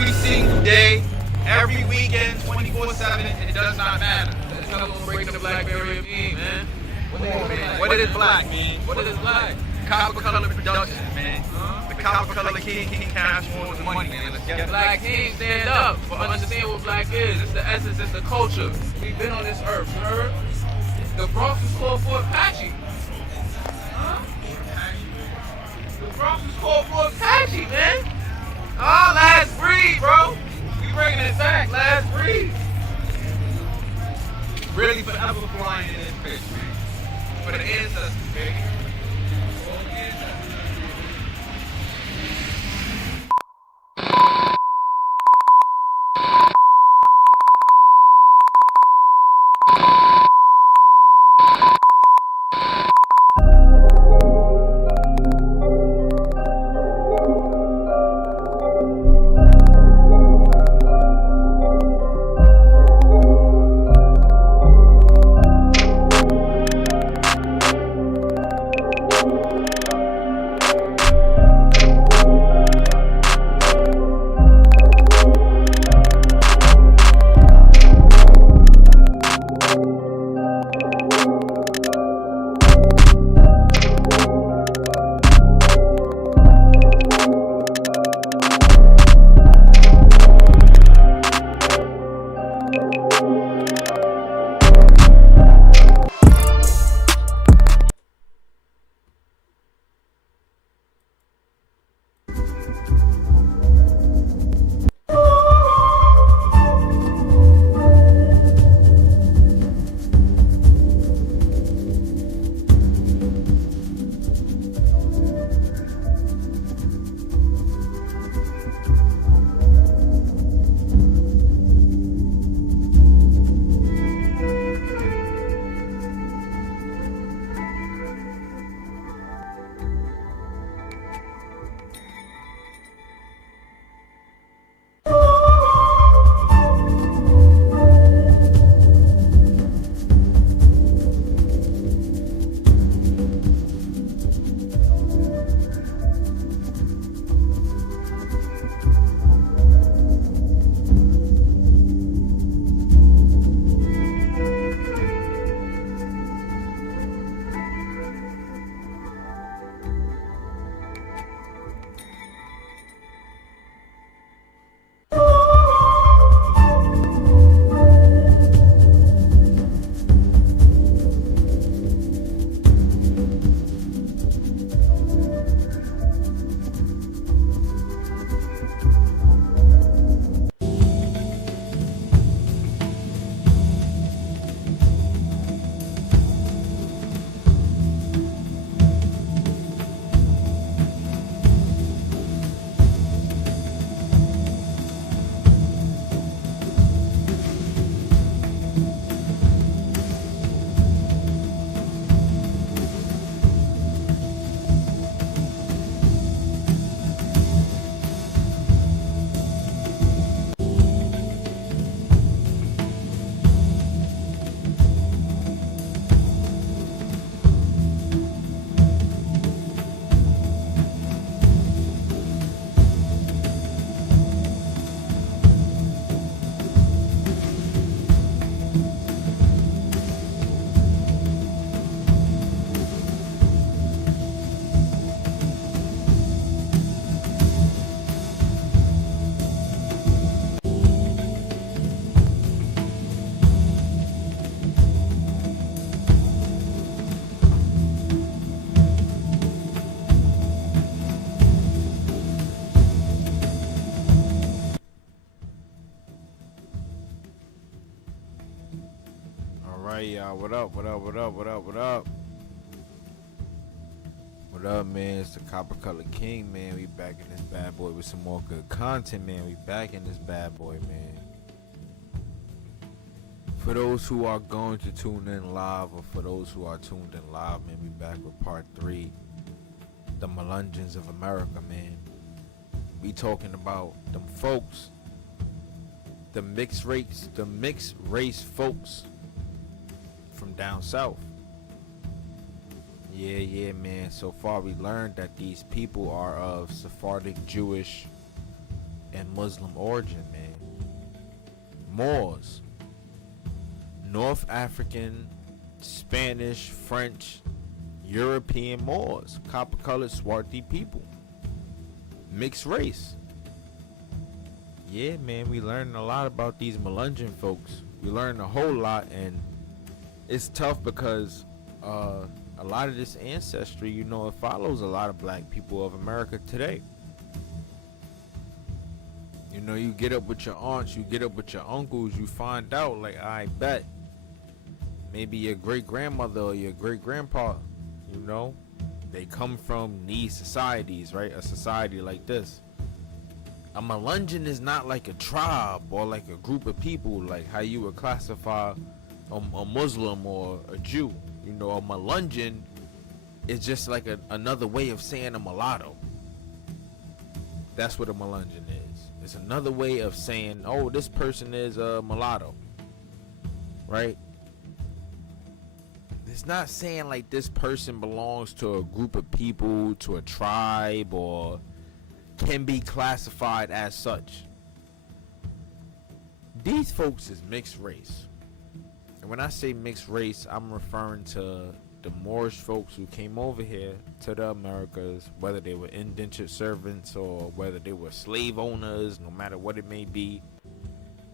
every single day, every weekend, 24/7. It does not matter. It's not gonna break the black barrier of being, man. What is black, man? What is black? Copper color production, man. The copper color king cash more than money, man. Let's get it. Black King, stand up for understand what black is. It's the essence, it's the culture. We've been on this earth, you heard? The Bronx was called for Apache. Huh? The Bronx was called for Apache, man. Oh, last breed, bro. We bringing it back, last breed. Really forever flying in this bitch, man. For the ancestors, baby. Alright, y'all. What up? What up? What up? What up? What up? What up, man? It's the Copper Color King, man. We back in this bad boy with some more good content, man. We back in this bad boy, man. For those who are going to tune in live, or for those who are tuned in live, man, we back with part 3, the Melungeons of America, man. We talking about them folks, the mixed race folks from down south. Yeah, man. So far we learned that these people are of Sephardic Jewish and Muslim origin, man. Moors, North African, Spanish, French, European Moors, copper-colored swarthy people, mixed race. Yeah, man, we learned a lot about these Melungeon folks. We learned a whole lot, and it's tough because a lot of this ancestry, you know, it follows a lot of black people of America today. You know, you get up with your aunts, you get up with your uncles, you find out, like, I bet maybe your great-grandmother or your great-grandpa, you know, they come from these societies, right? A society like this. A Melungeon is not like a tribe or like a group of people, like how you would classify a Muslim or a Jew. You know, a Melungeon is just like another way of saying a mulatto. That's what a Melungeon is. It's another way of saying, oh, this person is a mulatto, right? It's not saying like this person belongs to a group of people, to a tribe, or can be classified as such. These folks is mixed race. And when I say mixed race, I'm referring to the Moorish folks who came over here to the Americas, whether they were indentured servants or whether they were slave owners, no matter what it may be,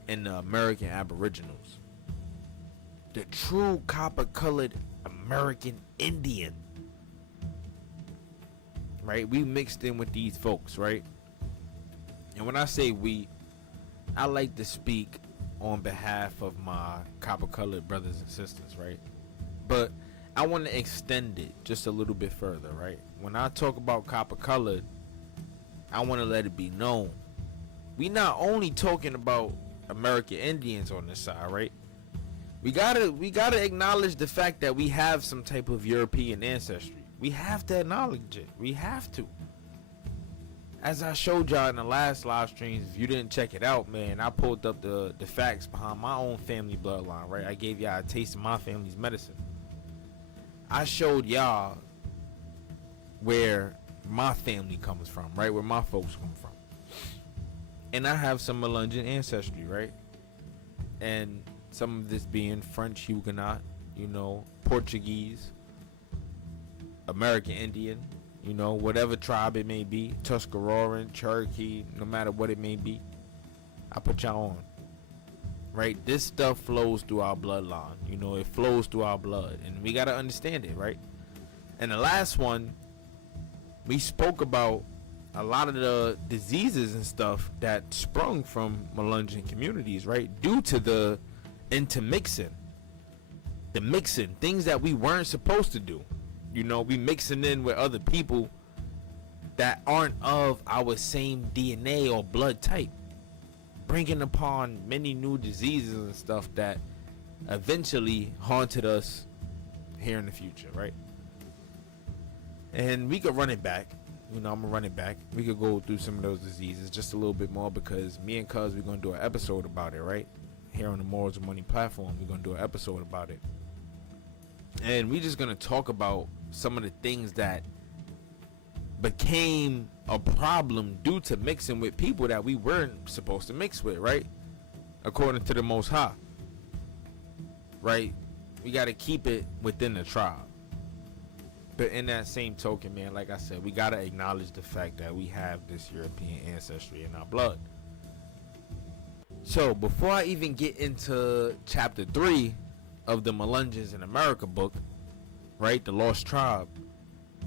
and the American Aboriginals. The true copper-colored American Indian. Right? We mixed in with these folks, right? And when I say we, I like to speak on behalf of my copper-colored brothers and sisters, right? But I want to extend it just a little bit further, right? When I talk about copper-colored, I want to let it be known. We not only talking about American Indians on this side, right? We gotta acknowledge the fact that we have some type of European ancestry. We have to acknowledge it. We have to. As I showed y'all in the last live streams, if you didn't check it out, man, I pulled up the facts behind my own family bloodline, right? I gave y'all a taste of my family's medicine. I showed y'all where my family comes from, right? Where my folks come from. And I have some Melungeon ancestry, right? And some of this being French Huguenot, you know, Portuguese, American Indian, you know, whatever tribe it may be, Tuscaroran, Cherokee, no matter what it may be, I put y'all on, right? This stuff flows through our bloodline, you know, it flows through our blood, and we got to understand it, right? And the last one, we spoke about a lot of the diseases and stuff that sprung from Melungeon communities, right? Due to the intermixing, the mixing, things that we weren't supposed to do. You know, we mixing in with other people that aren't of our same DNA or blood type, bringing upon many new diseases and stuff that eventually haunted us here in the future, right? And we could run it back. You know, I'm gonna run it back. We could go through some of those diseases just a little bit more, because me and Cuz, we're gonna do an episode about it, right? Here on the Morals of Money platform, we're gonna do an episode about it. And we're just gonna talk about some of the things that became a problem due to mixing with people that we weren't supposed to mix with, right? According to the Most High, right? We got to keep it within the tribe. But in that same token, man, like I said, we got to acknowledge the fact that we have this European ancestry in our blood. So before I even get into chapter 3 of the Melungeons in America book, right, the Lost Tribe,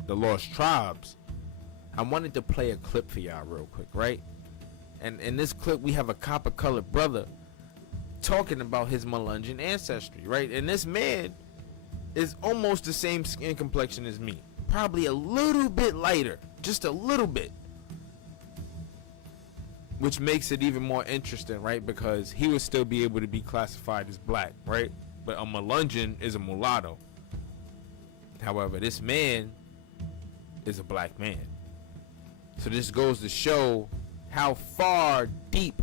the Lost Tribes, I wanted to play a clip for y'all real quick, right? And in this clip, we have a copper-colored brother talking about his Melungeon ancestry, right? And this man is almost the same skin complexion as me, probably a little bit lighter, just a little bit, which makes it even more interesting, right? Because he would still be able to be classified as black, right? But a Melungeon is a mulatto. However, this man is a black man. So this goes to show how far deep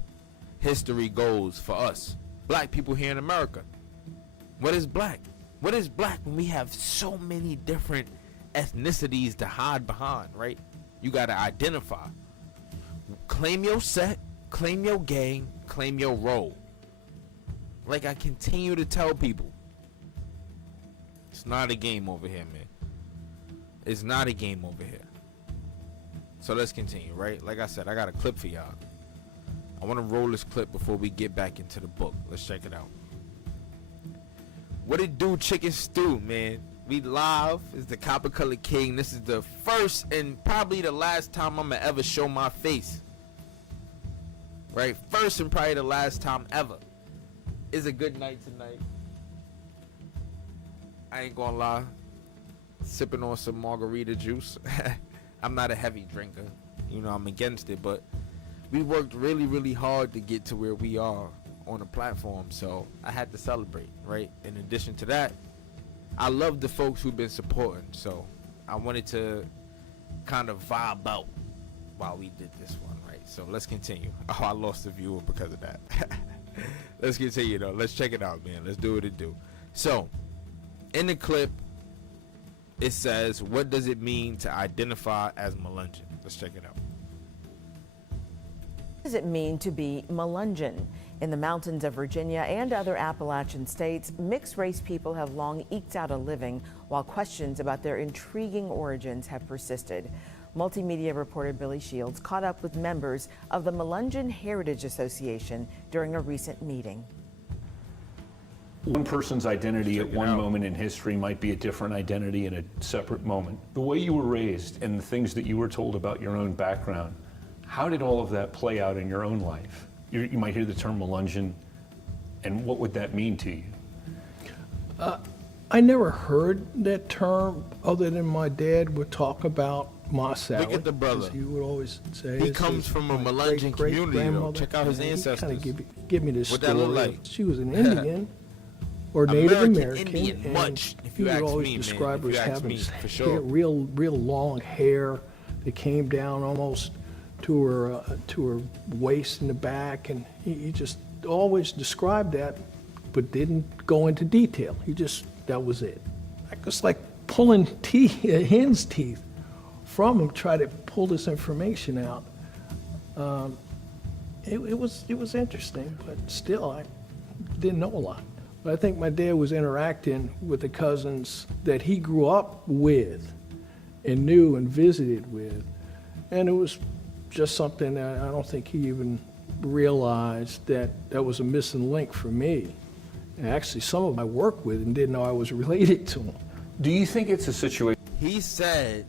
history goes for us, black people here in America. What is black? What is black when we have so many different ethnicities to hide behind, right? You got to identify. Claim your set, Claim your gang, claim your role. Like I continue to tell people, it's not a game over here, man. It's not a game over here. So let's continue, right? Like I said, I got a clip for y'all. I want to roll this clip before we get back into the book. Let's check it out. What it do, Chicken Stew, man? We live. It's the Copper Color King. This is the first and probably the last time I'm going to ever show my face. Right? First and probably the last time ever. It's a good night tonight. I ain't gonna lie. Sipping on some margarita juice. I'm not a heavy drinker. You know, I'm against it. But we worked really, really hard to get to where we are on the platform. So I had to celebrate, right? In addition to that, I love the folks who've been supporting. So I wanted to kind of vibe out while we did this one, right? So let's continue. Oh, I lost a viewer because of that. Let's continue though. Let's check it out, man. Let's do what it do. So, in the clip, it says, what does it mean to identify as Melungeon? Let's check it out. What does it mean to be Melungeon? In the mountains of Virginia and other Appalachian states, mixed-race people have long eked out a living, while questions about their intriguing origins have persisted. Multimedia reporter Billy Shields caught up with members of the Melungeon Heritage Association during a recent meeting. One person's identity at one moment in history might be a different identity in a separate moment. The way you were raised and the things that you were told about your own background, how did all of that play out in your own life? You might hear the term Melungeon, and what would that mean to you? I never heard that term other than my dad would talk about my salad. Look at the brother. He would always say, He comes from a Melungeon community, though. Check out his ancestors. Kind of give me this What story. that look like? She was an Indian or Native American, Indian, and much, if he you would ask always me, man. describe her If as you ask having me, this for sure. real long hair that came down almost to her waist in the back, and he just always described that, but didn't go into detail. That was it. It's like pulling hen's teeth from him, try to pull this information out. It was interesting, but still I didn't know a lot. But I think my dad was interacting with the cousins that he grew up with and knew and visited with, and it was just something that I don't think he even realized that was a missing link for me. And actually, some of them I worked with and didn't know I was related to them. Do you think it's a situation? He said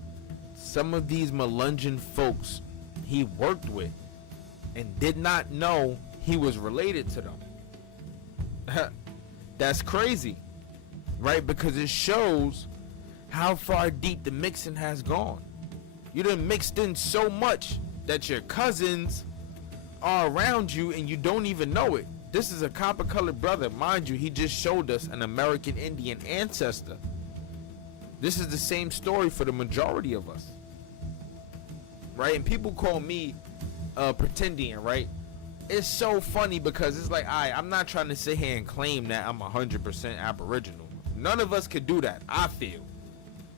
some of these Melungeon folks he worked with and did not know he was related to them. That's crazy, right? Because it shows how far deep the mixing has gone. You done mixed in so much that your cousins are around you and you don't even know it. This is a copper-colored brother. Mind you, he just showed us an American Indian ancestor. This is the same story for the majority of us, right? And people call me pretendian, right? It's so funny because it's like, I'm not trying to sit here and claim that I'm 100% Aboriginal. None of us could do that, I feel,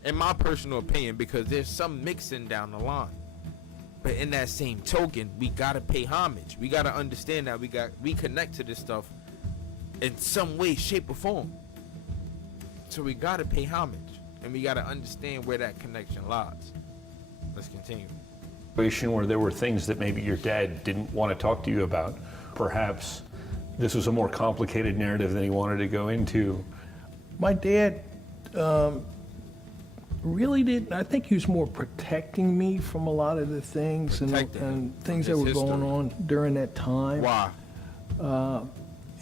in my personal opinion, because there's some mixing down the line. But in that same token, we gotta pay homage. We gotta understand that we connect to this stuff in some way, shape, or form. So we gotta pay homage, and we gotta understand where that connection lies. Let's continue. Where there were things that maybe your dad didn't want to talk to you about. Perhaps this was a more complicated narrative than he wanted to go into. My dad really didn't. I think he was more protecting me from a lot of the things and things that were going on during that time. Why?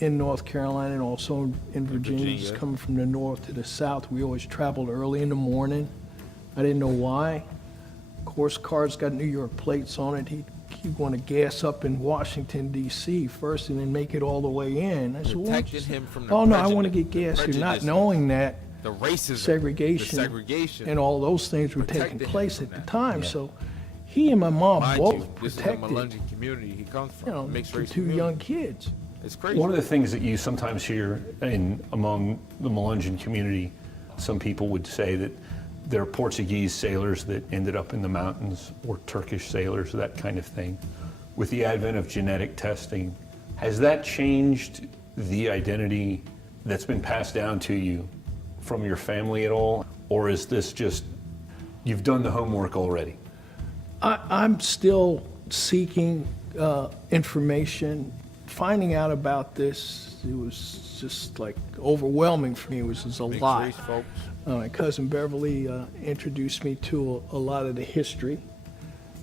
In North Carolina and also in Virginia. Just coming from the north to the south, we always traveled early in the morning. I didn't know why. Of course, cars got New York plates on it. He'd want to gas up in Washington, D.C. first and then make it all the way in. I said, Protecting him from the oh, no, I want to get gas here, not knowing that the racism, segregation, and all those things were taking place at the time. Yeah. So he and my mom Mind both you, this protected, is the Melungeon community he comes from, mixed the race two community. young kids. It's crazy. One of the things that you sometimes hear among the Melungeon community, some people would say that there are Portuguese sailors that ended up in the mountains, or Turkish sailors, that kind of thing. with the advent of genetic testing, has that changed the identity that's been passed down to you from your family at all? Or is this just, you've done the homework already? I'm still seeking information. Finding out about this, it was just like overwhelming for me. It was just a Mixed lot. race folks. My cousin Beverly introduced me to a lot of the history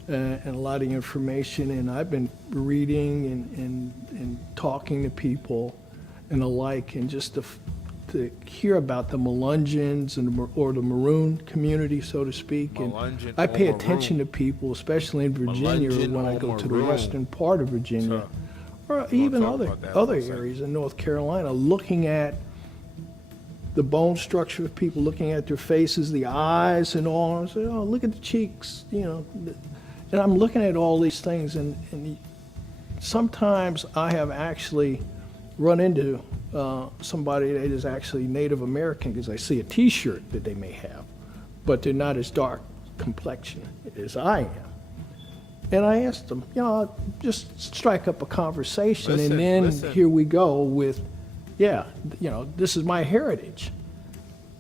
and a lot of information, and I've been reading and talking to people and the like, and just to hear about the Melungeons or the Maroon community, so to speak. And Melungeon I pay or attention Maroon. to people, especially in Virginia, Melungeon when I or go to the Maroon. western part of Virginia, So, or even talk other about that other for a second. areas in North Carolina, looking at the bone structure of people, looking at their faces, the eyes and all. I say, oh, look at the cheeks, you know. And I'm looking at all these things, and sometimes I have actually run into somebody that is actually Native American because I see a T-shirt that they may have, but they're not as dark complexion as I am. And I asked them, you know, just strike up a conversation, Listen, and then listen. here we go with, yeah, you know, this is my heritage.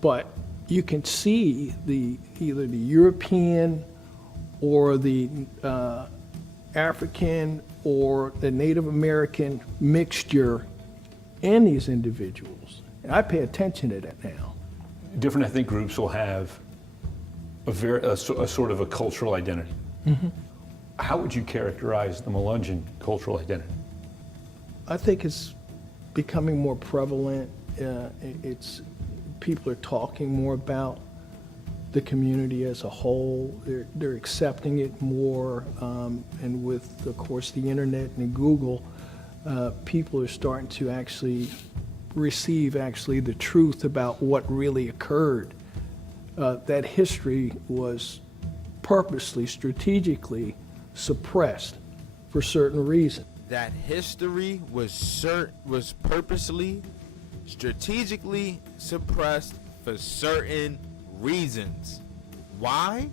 But you can see either the European or the African or the Native American mixture in these individuals. And I pay attention to that now. Different ethnic groups will have a sort of a cultural identity. How would you characterize the Melungeon cultural identity? I think it's becoming more prevalent. People are talking more about the community as a whole. They're accepting it more, and with, of course, the internet and Google, people are starting to actually receive the truth about what really occurred. That history was purposely, strategically suppressed for certain reasons. That history was purposely, strategically suppressed for certain reasons. Why?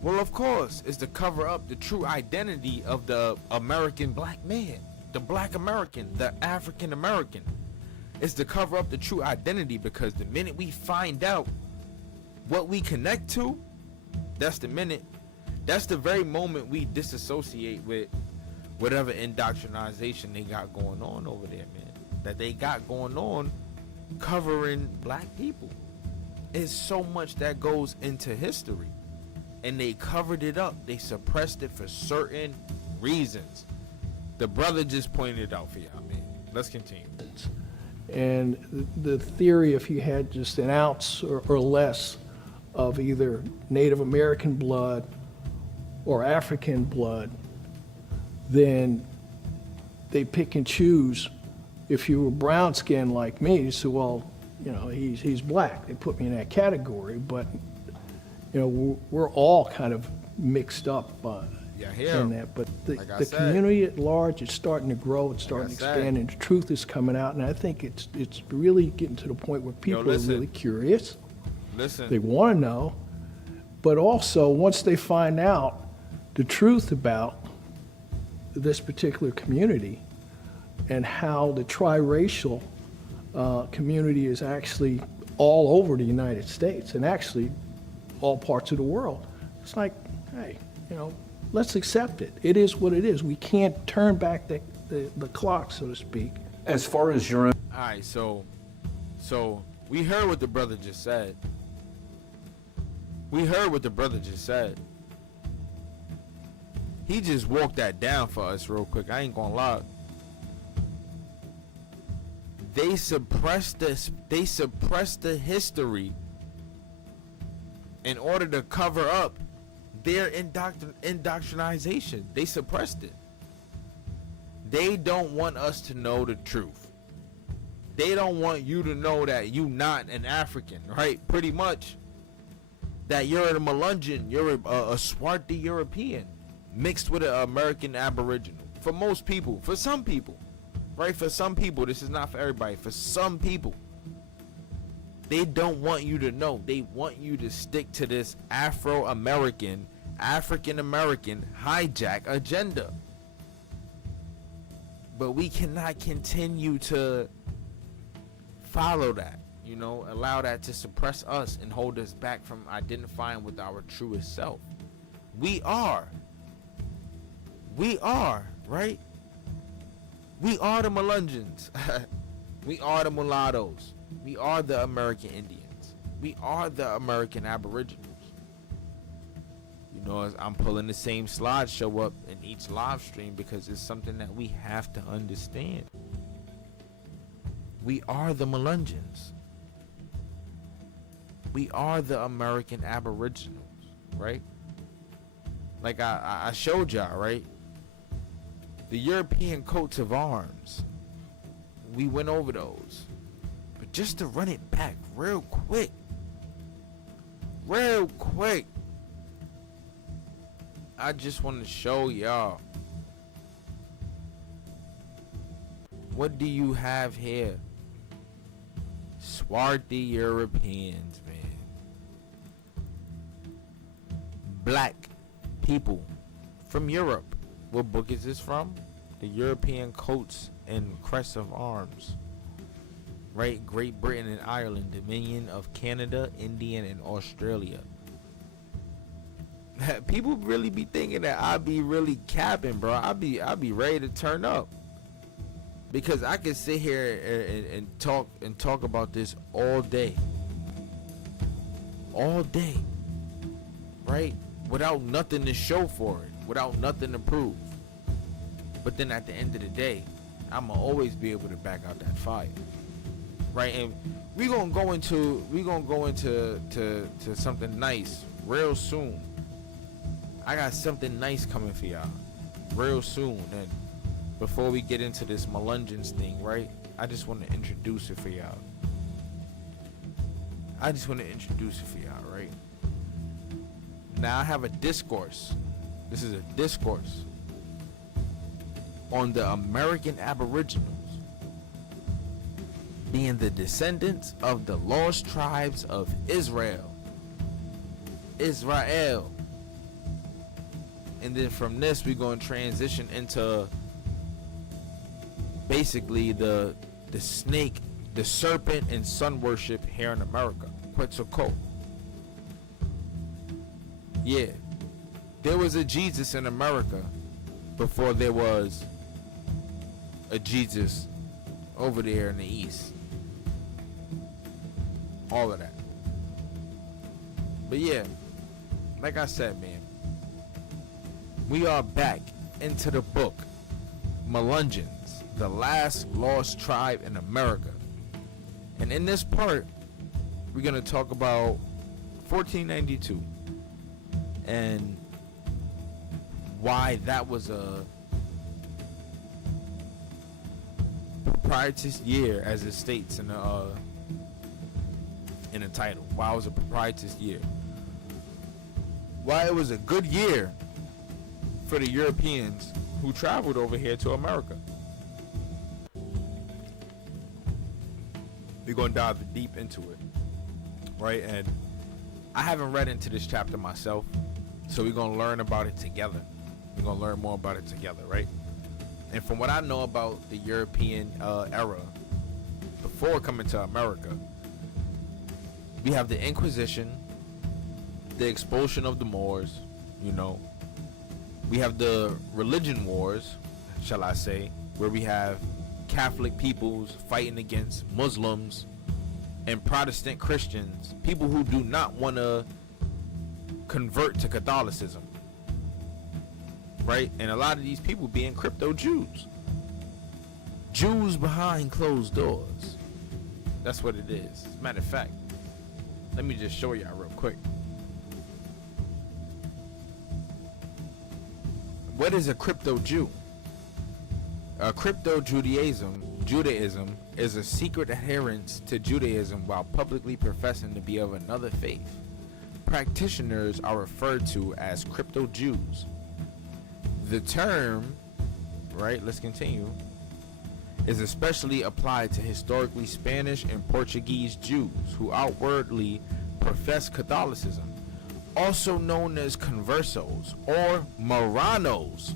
Well, of course, it's to cover up the true identity of the American black man, the black American, the African American. It's to cover up the true identity, because the minute we find out what we connect to, that's the very moment we disassociate with whatever indoctrination they got going on over there, man. That they got going on covering black people. It's so much that goes into history. And they covered it up. They suppressed it for certain reasons. The brother just pointed it out for y'all, man. Let's continue. And the theory, if you had just an ounce or less of either Native American blood or African blood, then they pick and choose. If you were brown skinned like me, you say, well, you know, he's black. They put me in that category, but you know, we're all kind of mixed up in that. But the community at large is starting to grow. It's starting to expand, and the truth is coming out. And I think it's really getting to the point where people are really curious. They want to know, but also once they find out the truth about this particular community and how the triracial community is actually all over the United States and actually all parts of the world, it's like, hey, you know, let's accept it. It is what it is. We can't turn back the clock, so to speak. As far as your own... All right, so we heard what the brother just said. He just walked that down for us real quick. I ain't gonna lie. They suppressed this. They suppressed the history in order to cover up their indoctrination. They suppressed it. They don't want us to know the truth. They don't want you to know that you not an African, right? Pretty much. That you're a Melungeon, you're a swarthy European mixed with an American Aboriginal. For most people, for some people, right? For some people, this is not for everybody. For some people, they don't want you to know. They want you to stick to this Afro-American, African-American hijack agenda. But we cannot continue to follow that, you know, allow that to suppress us and hold us back from identifying with our truest self. We are, right? We are the Melungeons. We are the mulattoes. We are the American Indians. We are the American Aboriginals. You know, as I'm pulling the same slideshow up in each live stream because it's something that we have to understand. We are the Melungeons. We are the American Aboriginals, right? Like I showed y'all, right? The European coats of arms. We went over those. But just to run it back real quick. I just want to show y'all. What do you have here? Swarthy Europeans, man. Black people from Europe. What book is this from? The European coats and crests of arms. Right? Great Britain and Ireland, Dominion of Canada, India, and Australia. People really be thinking that I be really capping, bro. I be ready to turn up. Because I can sit here and talk about this all day. All day. Right? Without nothing to show for it. Without nothing to prove. But then at the end of the day, I'ma always be able to back out that fire. Right? And we gonna go into something nice real soon. I got something nice coming for y'all real soon. And before we get into this Melungeons thing, right? I just want to introduce it for y'all. Right? Now I have a discourse. This is a discourse on the American Aboriginals being the descendants of the lost tribes of Israel. And then from this we're going to transition into basically the snake, the serpent, and sun worship here in America. Quetzalcoatl. Yeah, there was a Jesus in America before there was a Jesus over there in the East. All of that. But yeah, like I said, man, we are back into the book Melungeons, the last lost tribe in America. And in this part, we're going to talk about 1492 and why that was a propitious year, as it states in the title. Why it was a propitious year. Why it was a good year for the Europeans who traveled over here to America. We're going to dive deep into it, right? And I haven't read into this chapter myself, so we're going to learn about it together. We're going to learn more about it together, right? And from what I know about the European era, before coming to America, we have the Inquisition, the expulsion of the Moors, you know. We have the religion wars, shall I say, where we have Catholic peoples fighting against Muslims and Protestant Christians, people who do not want to convert to Catholicism, right? And a lot of these people being crypto Jews behind closed doors. That's what it is. As a matter of fact, let me just show y'all real quick. What is a crypto Jew? A crypto Judaism is a secret adherence to Judaism while publicly professing to be of another faith. Practitioners are referred to as crypto Jews. The term, right, let's continue, is especially applied to historically Spanish and Portuguese Jews who outwardly profess Catholicism, also known as conversos or Moranos.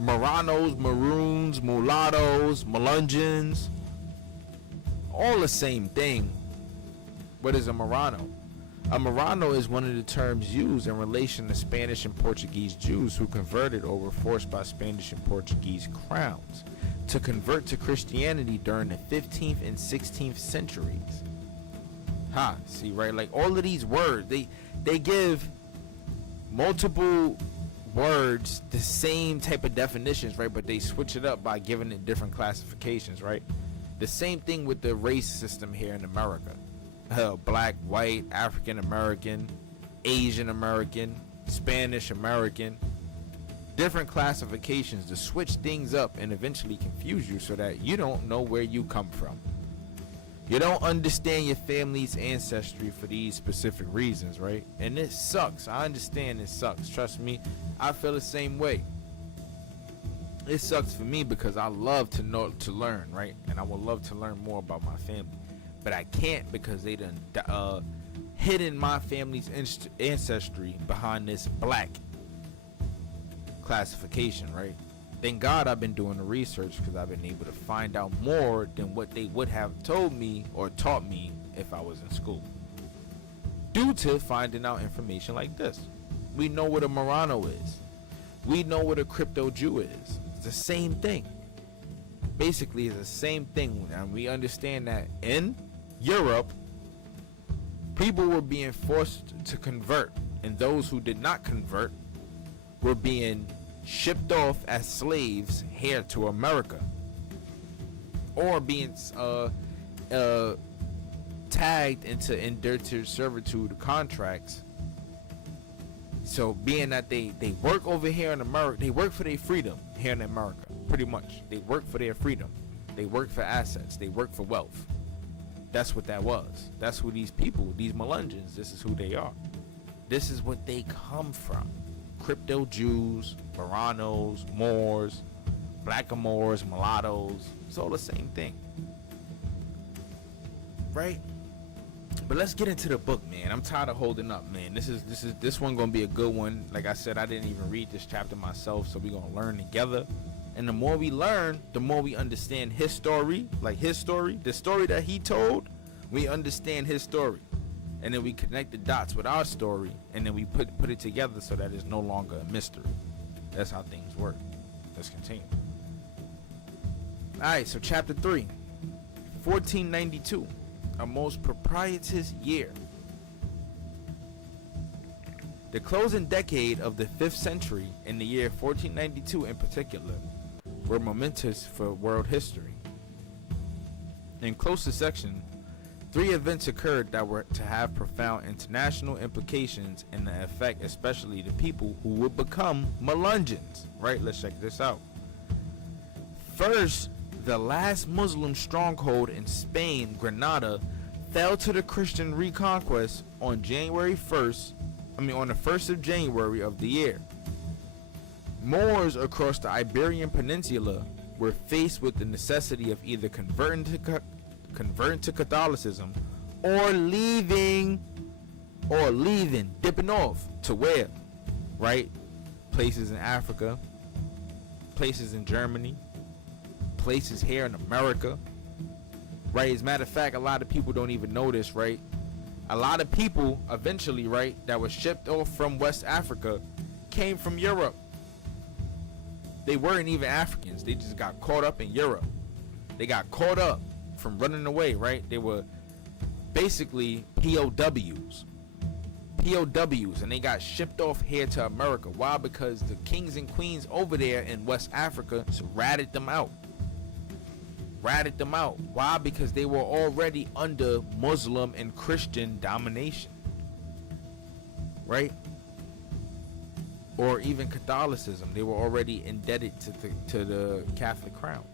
Moranos, Maroons, Mulattoes, Melungeons, all the same thing. What is a Morano? A Morano is one of the terms used in relation to Spanish and Portuguese Jews who converted or were forced by Spanish and Portuguese crowns to convert to Christianity during the 15th and 16th centuries. See, right? Like all of these words, they give multiple words the same type of definitions, right? But they switch it up by giving it different classifications, right? The same thing with the race system here in America. Black, white, African American, Asian American, Spanish American. Different classifications to switch things up and eventually confuse you so that you don't know where you come from. You don't understand your family's ancestry for these specific reasons, right? And it sucks. I understand it sucks. Trust me, I feel the same way. It sucks for me because I love to learn, right? And I would love to learn more about my family. But I can't because they done hidden my family's ancestry behind this black classification, right? Thank God I've been doing the research because I've been able to find out more than what they would have told me or taught me if I was in school. Due to finding out information like this. We know what a Morano is. We know what a crypto Jew is. It's the same thing. Basically, it's the same thing. And we understand that in Europe, people were being forced to convert. And those who did not convert were being shipped off as slaves here to America, or being tagged into indentured servitude contracts. So being that they work over here in America, they work for their freedom here in America, pretty much. They work for their freedom. They work for assets. They work for wealth. That's what that was. That's who these people, these Melungeons, this is who they are. This is what they come from. Crypto Jews, Moranos, Moors, Blackamoors, Mulattoes. It's all the same thing. Right? But let's get into the book, man. I'm tired of holding up, man. This one gonna be a good one. Like I said, I didn't even read this chapter myself, so we're gonna learn together. And the more we learn, the more we understand his story, like his story, the story that he told. We understand his story. And then we connect the dots with our story, and then we put it together so that it's no longer a mystery. That's how things work. Let's continue. Alright, so chapter 3. 1492. A most propitious year. The closing decade of the 5th century, in the year 1492 in particular, were momentous for world history. In closer section, 3 events occurred that were to have profound international implications and the affect especially the people who would become Melungeons. Right, let's check this out. First, the last Muslim stronghold in Spain, Granada, fell to the Christian reconquest on the 1st of January of the year. Moors across the Iberian Peninsula were faced with the necessity of either converting to Catholicism or leaving, dipping off to where? Right? Places in Africa, places in Germany, places here in America. Right? As a matter of fact, a lot of people don't even know this, right? A lot of people eventually, right, that were shipped off from West Africa came from Europe. They weren't even Africans. They just got caught up in Europe. They got caught up from running away, right? They were basically POWs, and they got shipped off here to America. Why? Because the kings and queens over there in West Africa ratted them out. Why? Because they were already under Muslim and Christian domination, right? Or even Catholicism. They were already indebted to the Catholic crown.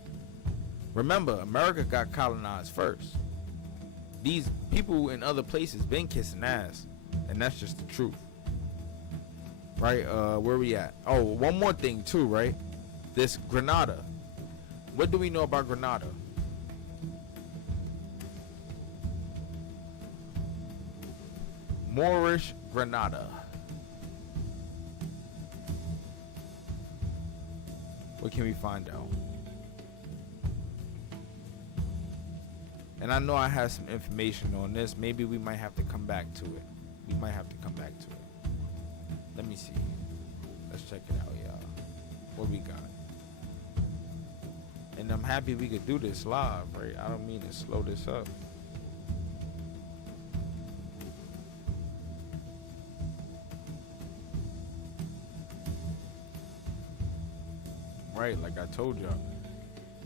Remember, America got colonized first. These people in other places been kissing ass, and that's just the truth. Right? Where we at? Oh, one more thing too, right? This Granada. What do we know about Granada? Moorish Granada. What can we find out? And I know I have some information on this. Maybe we might have to come back to it. We might have to come back to it. Let me see. Let's check it out, y'all. What we got? And I'm happy we could do this live, right? I don't mean to slow this up. Right, like I told y'all,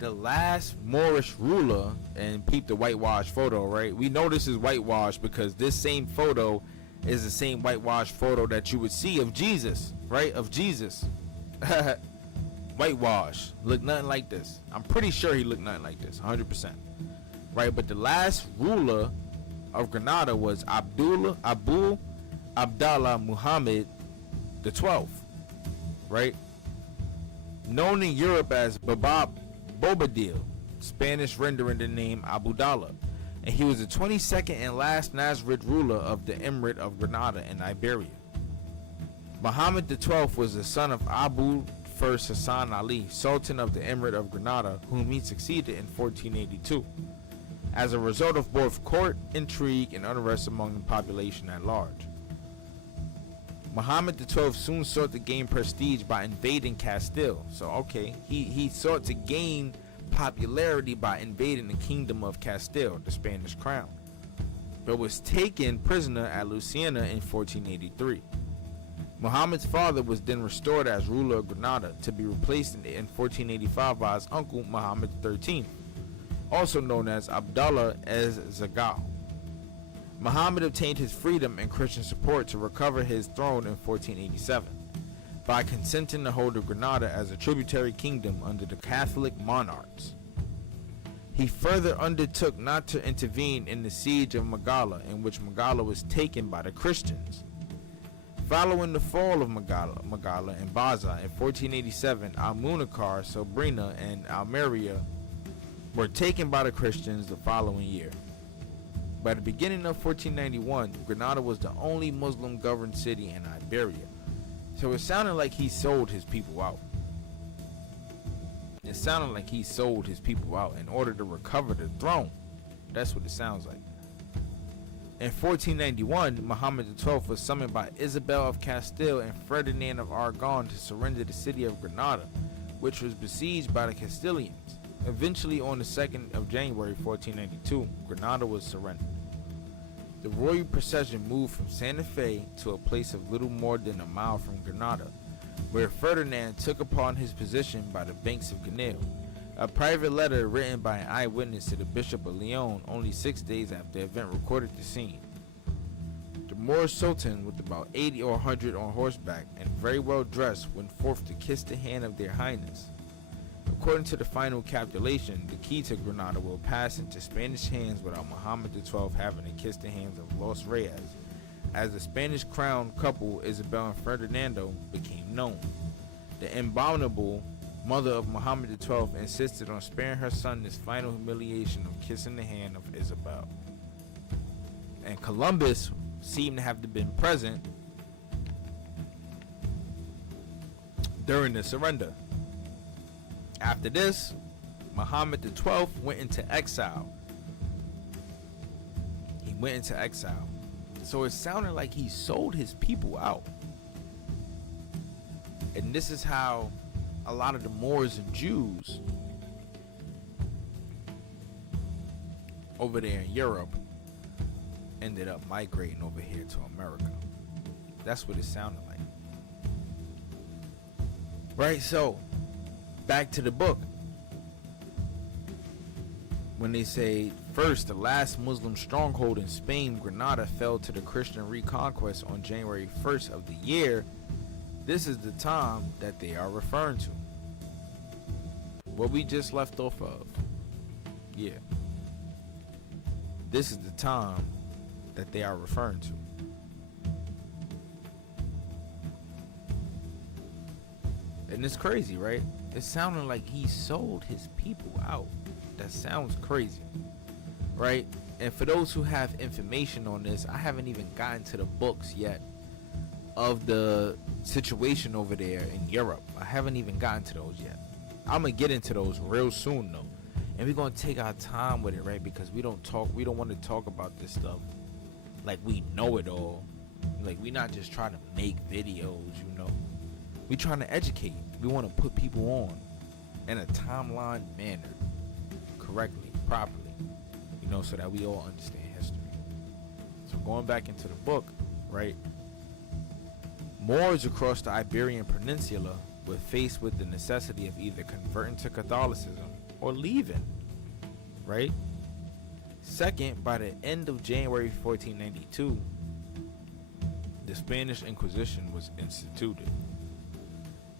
the last Moorish ruler, and peep the whitewash photo, right? We know this is whitewashed because this same photo is the same whitewash photo that you would see of Jesus, right? Of Jesus. Whitewash. Look nothing like this. I'm pretty sure he looked nothing like this, 100%. Right, but the last ruler of Granada was Abu Abdallah Muhammad the 12th, right? Known in Europe as Bobadil, Spanish rendering the name Abdallah, and he was the 22nd and last Nazarite ruler of the Emirate of Granada in Iberia. Muhammad the 12th was the son of Abu First Hassan Ali, Sultan of the Emirate of Granada, whom he succeeded in 1482, as a result of both court intrigue and unrest among the population at large. Muhammad the 12th soon sought to gain prestige by invading Castile. So okay, he sought to gain popularity by invading the kingdom of Castile, the Spanish crown, but was taken prisoner at Luciana in 1483. Muhammad's father was then restored as ruler of Granada, to be replaced in 1485 by his uncle Muhammad XIII, also known as Abdullah ez Zagal. Muhammad obtained his freedom and Christian support to recover his throne in 1487 by consenting to hold Granada as a tributary kingdom under the Catholic monarchs. He further undertook not to intervene in the siege of Magala, in which Magala was taken by the Christians. Following the fall of Magala and Baza in 1487, Al-Munakkar, Sobrina, and Almeria were taken by the Christians the following year. By the beginning of 1491, Granada was the only Muslim governed city in Iberia, so it sounded like he sold his people out. It sounded like he sold his people out in order to recover the throne. That's what it sounds like. In 1491, Muhammad XII was summoned by Isabel of Castile and Ferdinand of Aragon to surrender the city of Granada, which was besieged by the Castilians. Eventually, on the 2nd of January 1492, Granada was surrendered. The royal procession moved from Santa Fe to a place of little more than a mile from Granada, where Ferdinand took upon his position by the banks of Ganil. A private letter written by an eyewitness to the Bishop of Leon only 6 days after the event recorded the scene. The Moorish Sultan, with about 80 or 100 on horseback and very well dressed, went forth to kiss the hand of their highness. According to the final calculation, the key to Granada will pass into Spanish hands without Muhammad XII having to kiss the hands of Los Reyes, as the Spanish crown couple Isabel and Ferdinando became known. The abominable mother of Muhammad XII insisted on sparing her son this final humiliation of kissing the hand of Isabel. And Columbus seemed to have been present during the surrender. After this, Muhammad XII went into exile. He went into exile. So it sounded like he sold his people out. And this is how a lot of the Moors and Jews over there in Europe ended up migrating over here to America. That's what it sounded like. Right, so back to the book. When they say, first, the last Muslim stronghold in Spain, Granada, fell to the Christian reconquest on January 1st of the year, this is the time that they are referring to. What we just left off of. Yeah. This is the time that they are referring to. And it's crazy, right? It sounded like he sold his people out. That sounds crazy, right? And for those who have information on this, I haven't even gotten to the books yet of the situation over there in Europe. I haven't even gotten to those yet. I'm gonna get into those real soon though, and we're gonna take our time with it, right? Because we don't want to talk about this stuff like we know it all. Like, we not just trying to make videos, you know. We trying to educate. We want to put people on in a timeline manner, correctly, properly, you know, so that we all understand history. So going back into the book, right? Moors across the Iberian Peninsula were faced with the necessity of either converting to Catholicism or leaving, right? Second, by the end of January 1492, the Spanish Inquisition was instituted,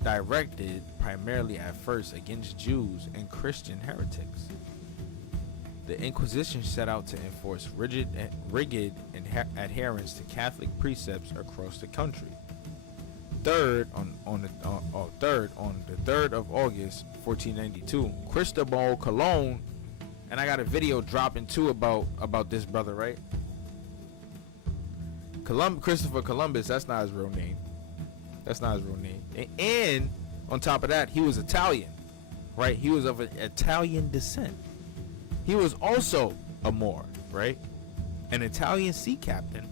directed primarily at first against Jews and Christian heretics. The Inquisition set out to enforce rigid adherence to Catholic precepts across the country. On the 3rd of August 1492, Cristobal Colon, and I got a video dropping too about this brother, right? Christopher Columbus, that's not his real name. And on top of that, he was Italian, right? He was of an Italian descent. He was also a Moor, right? An Italian sea captain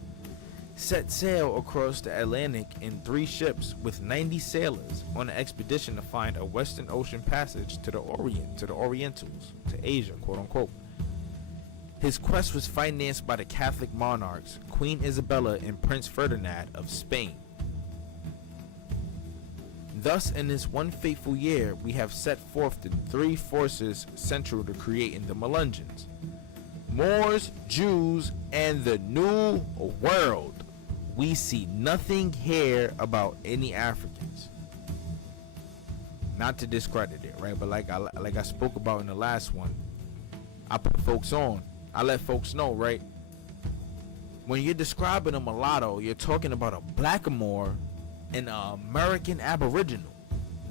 set sail across the Atlantic in 3 ships with 90 sailors on an expedition to find a Western Ocean passage to the Orient, to the Orientals, to Asia, quote unquote. His quest was financed by the Catholic monarchs, Queen Isabella and Prince Ferdinand of Spain. Thus, in this one fateful year, we have set forth the 3 forces central to creating the Melungeons: Moors, Jews, and the New World. We see nothing here about any Africans. Not to discredit it, right? But like I spoke about in the last one, I put folks on. I let folks know, right? When you're describing a mulatto, you're talking about a blackamoor and an American Aboriginal.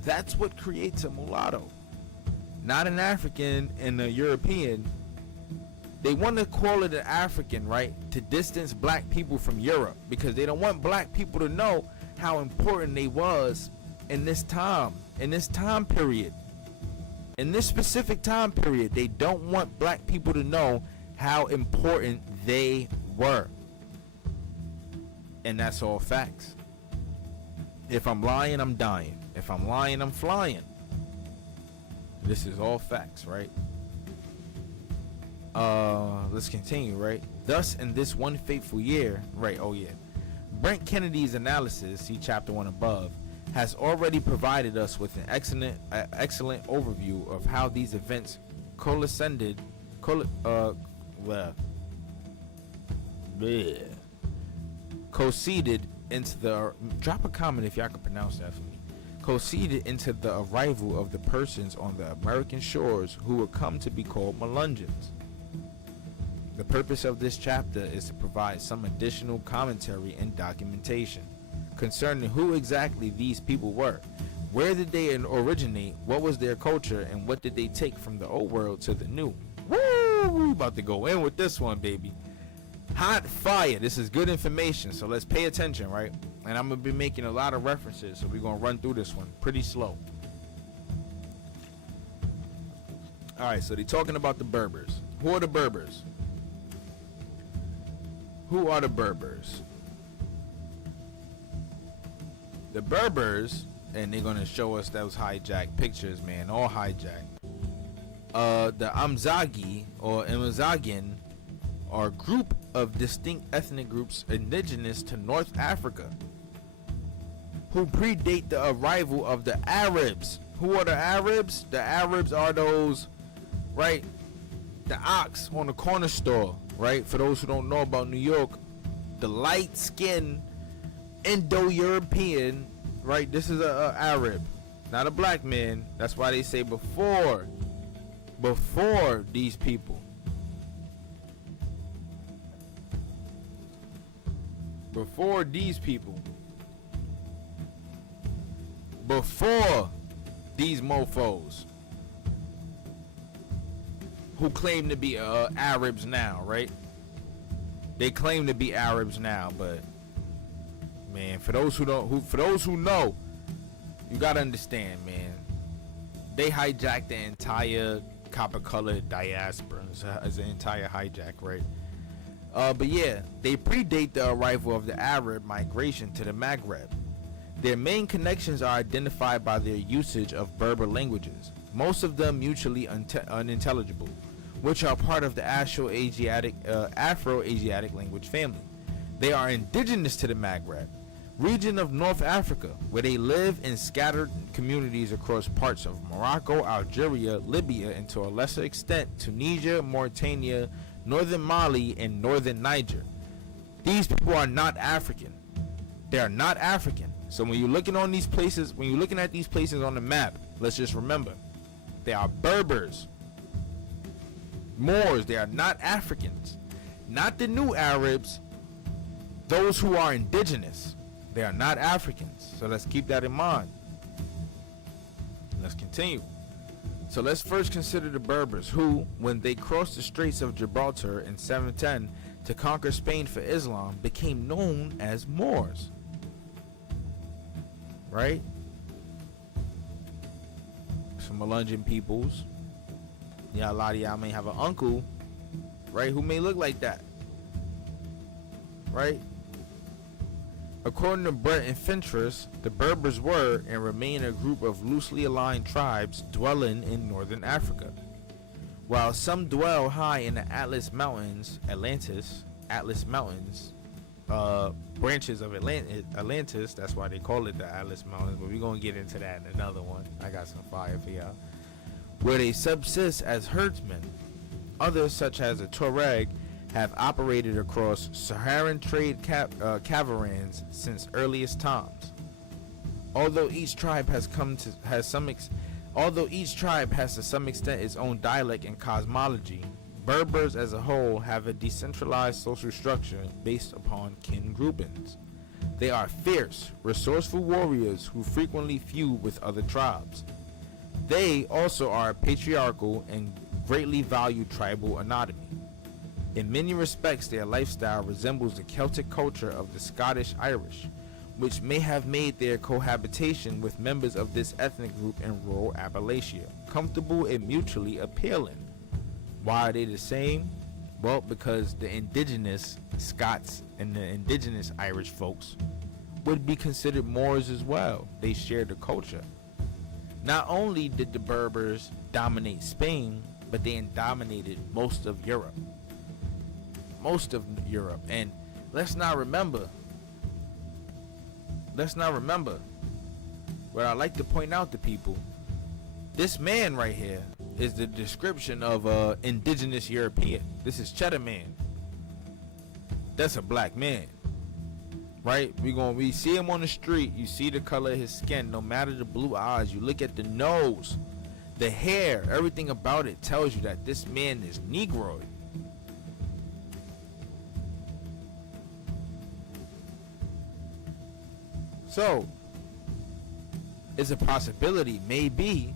That's what creates a mulatto. Not an African and a European. They want to call it an African, right? To distance black people from Europe, because they don't want black people to know how important they was in this time period. In this specific time period, they don't want black people to know how important they were. And that's all facts. If I'm lying, I'm dying. If I'm lying, I'm flying. This is all facts, right? Let's continue, right? Thus, in this one fateful year, right? Oh yeah. Brent Kennedy's analysis, see chapter 1 above, has already provided us with an excellent overview of how these events coincided into the, drop a comment if y'all can pronounce that for me, coincided into the arrival of the persons on the American shores who would come to be called Melungeons. The purpose of this chapter is to provide some additional commentary and documentation concerning who exactly these people were, where did they originate, what was their culture, and what did they take from the old world to the new. Woo! We about to go in with this one, baby. Hot fire. This is good information, so let's pay attention, right? And I'm gonna be making a lot of references, so we're gonna run through this one pretty slow. All right, so they're talking about the Berbers. Who are the Berbers? Who are the Berbers? The Berbers, and they're gonna show us those hijacked pictures, man, all hijacked. The Amzagi or Amazighan are a group of distinct ethnic groups indigenous to North Africa who predate the arrival of the Arabs. Who are the Arabs? The Arabs are those, right? The ox on the corner store, right? For those who don't know about New York, the light-skinned Indo-European, right? This is a Arab, not a black man. That's why they say before these people. Before these people. Before these mofos who claim to be Arabs now, right? They claim to be Arabs now, but man, for those who know, you gotta understand, man. they hijacked the entire copper-colored diaspora as an entire hijack, right? But yeah, they predate the arrival of the Arab migration to the Maghreb. Their main connections are identified by their usage of Berber languages, most of them mutually unintelligible, which are part of the Afro-Asiatic language family. They are indigenous to the Maghreb region of North Africa, where they live in scattered communities across parts of Morocco, Algeria, Libya, and to a lesser extent Tunisia, Mauritania, northern Mali, and northern Niger. These people are not African. They are not African. So when you're looking on these places, when you're looking at these places on the map, let's just remember, they are Berbers, Moors. They are not Africans, not the new Arabs. Those who are indigenous, they are not Africans. So let's keep that in mind. Let's continue. So let's first consider the Berbers, who, when they crossed the Straits of Gibraltar in 710 to conquer Spain for Islam, became known as Moors. Right? Some Melungeon peoples. Yeah, a lot of y'all may have an uncle, right, who may look like that. Right? According to Brett and Fentress, the Berbers were and remain a group of loosely aligned tribes dwelling in northern Africa. While some dwell high in the Atlas Mountains, branches of Atlantis, that's why they call it the Atlas Mountains, but we're going to get into that in another one. I got some fire for y'all. Where they subsist as herdsmen. Others, such as the Tuareg, have operated across Saharan trade caravans since earliest times. Although each tribe has to some extent its own dialect and cosmology, Berbers as a whole have a decentralized social structure based upon kin groupings. They are fierce, resourceful warriors who frequently feud with other tribes. They also are patriarchal and greatly value tribal anatomy. In many respects, their lifestyle resembles the Celtic culture of the Scottish Irish, which may have made their cohabitation with members of this ethnic group in rural Appalachia comfortable and mutually appealing. Why are they the same? Well, because the indigenous Scots and the indigenous Irish folks would be considered Moors as well. They shared the culture. Not only did the Berbers dominate Spain, but they dominated most of Europe. And let's not remember what I like to point out to people, this man right here is the description of indigenous European. This is Cheddar Man. That's a black man, right? We see him on the street. You see the color of his skin, no matter the blue eyes. You look at the nose, the hair, everything about it tells you that this man is Negroid. So, it's a possibility, maybe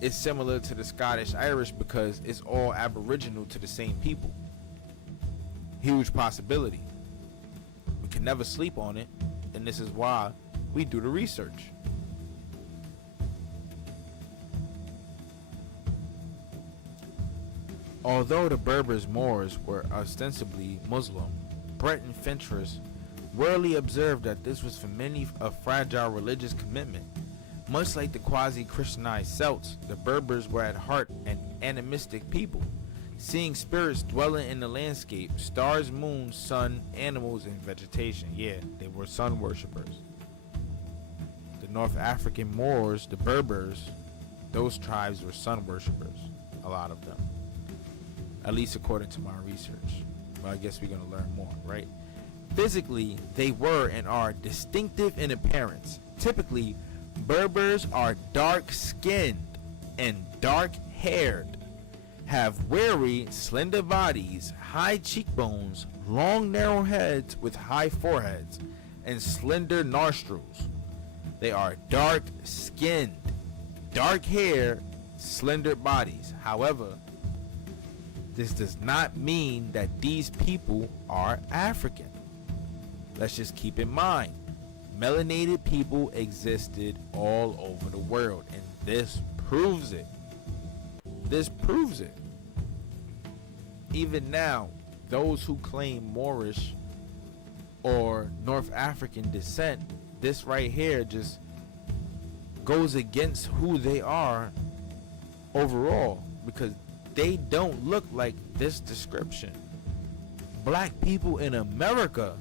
it's similar to the Scottish Irish because it's all aboriginal to the same people. Huge possibility. We can never sleep on it, and this is why we do the research. Although the Berbers Moors were ostensibly Muslim, Brett and Fentress rarely observed that this was for many a fragile religious commitment. Much like the quasi-Christianized Celts, the Berbers were at heart an animistic people, seeing spirits dwelling in the landscape, stars, moon, sun, animals, and vegetation. Yeah, they were sun worshippers. The North African Moors, the Berbers, those tribes were sun worshippers, a lot of them. At least according to my research. But I guess we're going to learn more, right? Physically, they were and are distinctive in appearance. Typically, Berbers are dark-skinned and dark-haired, have wiry, slender bodies, high cheekbones, long, narrow heads with high foreheads, and slender nostrils. They are dark-skinned, dark hair, slender bodies. However, this does not mean that these people are African. Let's just keep in mind, melanated people existed all over the world, and this proves it. This proves it. Even now, those who claim Moorish or North African descent, this right here just goes against who they are overall, because they don't look like this description. Black people in America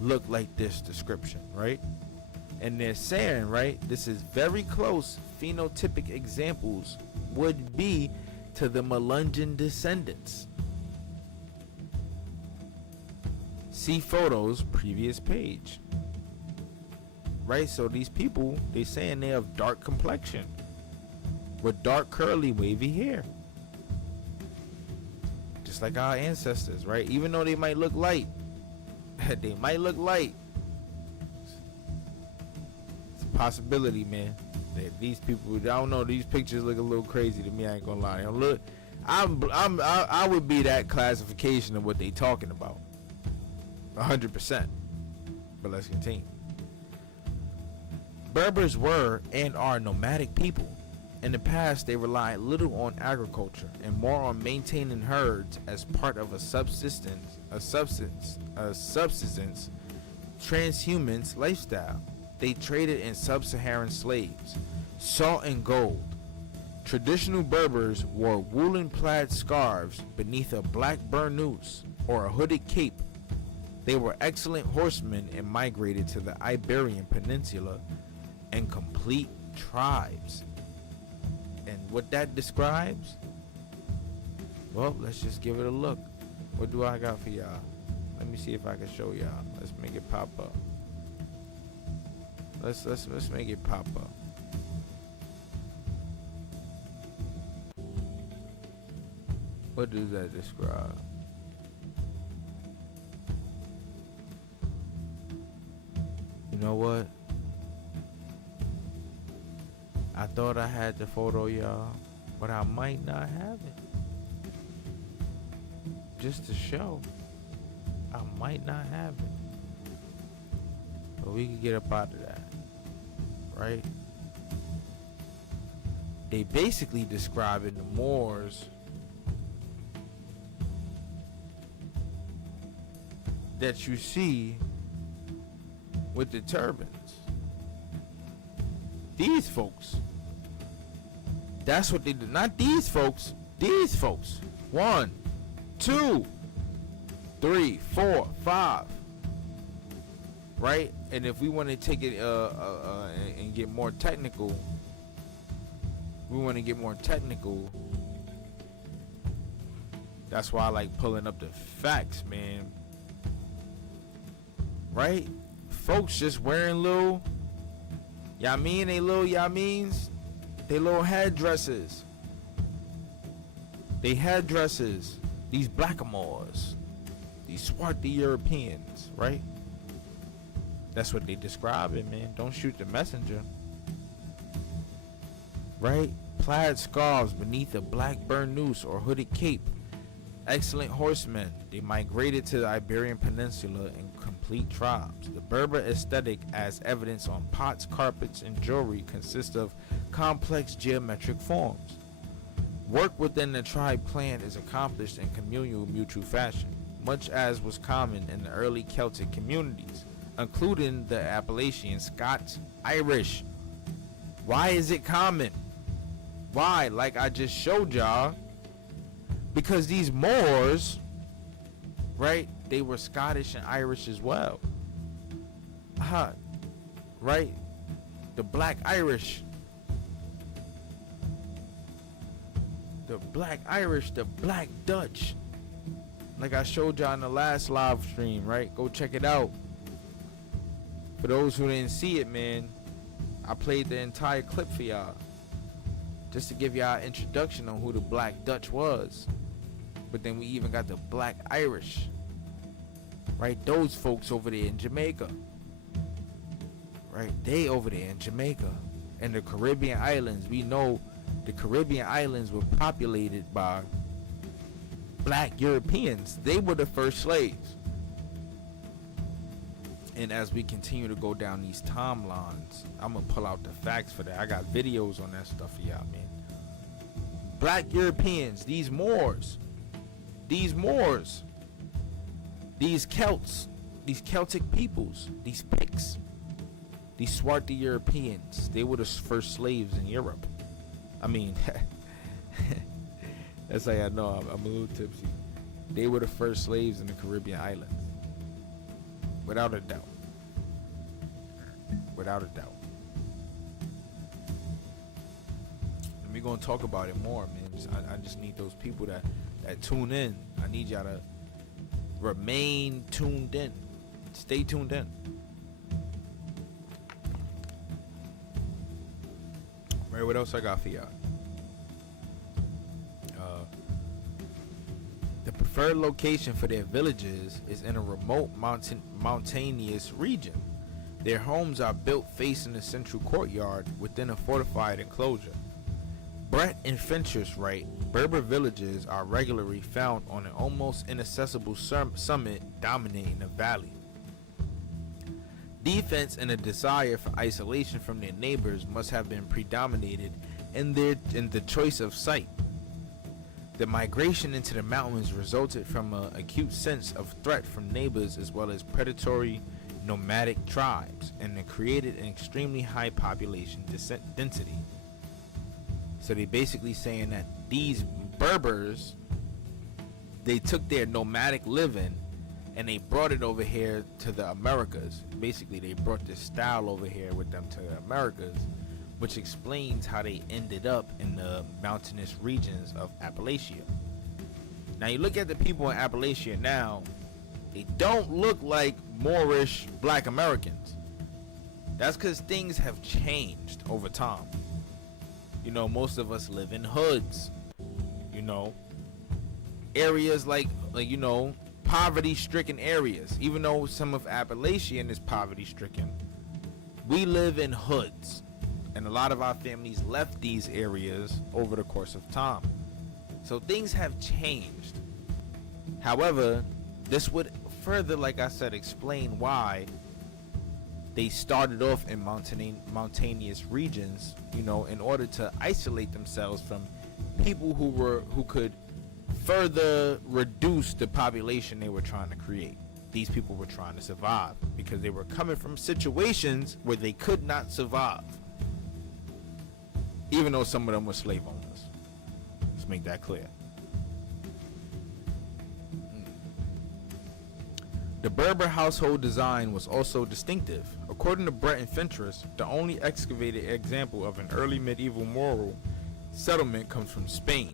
look like this description, right? And they're saying, right, this is very close phenotypic examples would be to the Melungeon descendants. See photos, previous page. Right, so these people, they saying they have dark complexion with dark curly wavy hair, just like our ancestors, right? Even though they might look light, they might look light. It's a possibility, man. That these people, I don't know, these pictures look a little crazy to me. I ain't gonna lie. They don't look. I would be that classification of what they talking about, 100%. But let's continue. Berbers were and are nomadic people. In the past, they relied little on agriculture and more on maintaining herds as part of a subsistence transhumance lifestyle. They traded in sub-Saharan slaves, salt and gold. Traditional Berbers wore woolen plaid scarves beneath a black burnous or a hooded cape. They were excellent horsemen and migrated to the Iberian Peninsula and complete tribes. And what that describes, well, let's just give it a look. What do I got for y'all? Let me see if I can show y'all. Let's make it pop up. Let's make it pop up. What does that describe? You know what? I thought I had the photo, y'all, but I might not have it. Just to show, I might not have it. But we can get up out of that, right? They basically describing the Moors that you see with the turbans. These folks. That's what they do. Not these folks. These folks. 1, 2, 3, 4, 5. Right? And if we want to take it and get more technical, that's why I like pulling up the facts, man. Right? Folks just wearing little Yamin, they little Yamins, they little headdresses. They headdresses, these blackamoors, these swarthy Europeans, right? That's what they describe it, man. Don't shoot the messenger. Right? Plaid scarves beneath a black burnous or hooded cape. Excellent horsemen. They migrated to the Iberian Peninsula in complete tribes. The Berber aesthetic, as evidenced on pots, carpets, and jewelry, consists of complex geometric forms. Work within the tribe clan is accomplished in communal mutual fashion, much as was common in the early Celtic communities, including the Appalachian, Scots, Irish. Why is it common? Why? Like I just showed y'all. Because these Moors, right, they were Scottish and Irish as well. Right? The black Irish. The black Irish, the black Dutch. Like I showed y'all in the last live stream, right? Go check it out. For those who didn't see it, man, I played the entire clip for y'all. Just to give y'all an introduction on who the black Dutch was. But then we even got the black Irish, right? Those folks over there in Jamaica, right? They over there in Jamaica. And the Caribbean islands, we know the Caribbean islands were populated by black Europeans. They were the first slaves. And as we continue to go down these timelines, I'm gonna pull out the facts for that. I got videos on that stuff for y'all, man. Black Europeans, these Moors, these Celts, these Celtic peoples, these Picts, these swarthy Europeans, they were the first slaves in Europe. I mean, that's how I know I'm a little tipsy. They were the first slaves in the Caribbean islands. Without a doubt. Without a doubt. And we're going to talk about it more, man. I just need those people that tune in. I need y'all to remain tuned in. Stay tuned in. Right, what else I got for y'all? The preferred location for their villages is in a remote mountainous region. Their homes are built facing a central courtyard within a fortified enclosure. Brett and Finchers write, Berber villages are regularly found on an almost inaccessible summit dominating a valley. Defense and a desire for isolation from their neighbors must have been predominated in the choice of site. The migration into the mountains resulted from an acute sense of threat from neighbors as well as predatory nomadic tribes, and it created an extremely high population density. So they basically saying that these Berbers, they took their nomadic living and they brought it over here to the Americas. Basically, they brought this style over here with them to the Americas, which explains how they ended up in the mountainous regions of Appalachia. Now, you look at the people in Appalachia now, they don't look like Moorish black Americans. That's because things have changed over time. You know, most of us live in hoods. You know, areas like you know, poverty-stricken areas. Even though some of Appalachia is poverty-stricken, we live in hoods. And a lot of our families left these areas over the course of time. So things have changed. However, this would further, like I said, explain why they started off in mountainous regions, you know, in order to isolate themselves from people who could further reduce the population they were trying to create. These people were trying to survive because they were coming from situations where they could not survive. Even though some of them were slave owners. Let's make that clear. The Berber household design was also distinctive. According to Brett and Fentress, the only excavated example of an early medieval Moro settlement comes from Spain.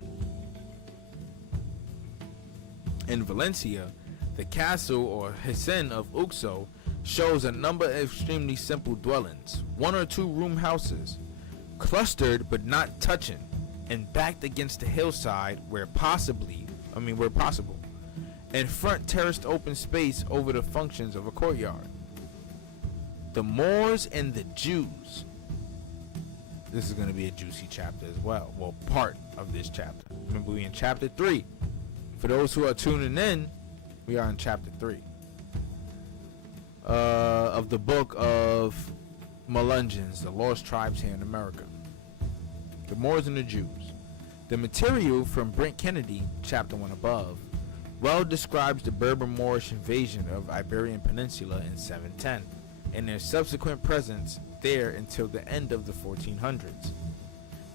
In Valencia, the castle or Hissen of Uxo shows a number of extremely simple dwellings, 1 or 2 room houses, clustered but not touching, and backed against the hillside where possible, and front terraced open space over the functions of a courtyard. The Moors and the Jews. This is going to be a juicy chapter as well. Well, part of this chapter. Remember, we're in chapter 3. For those who are tuning in, we are in chapter 3 of the book of Melungeons, the lost tribes here in America. The Moors and the Jews. The material from Brent Kennedy, chapter 1 above, well describes the Berber Moorish invasion of Iberian Peninsula in 710 and their subsequent presence there until the end of the 1400s.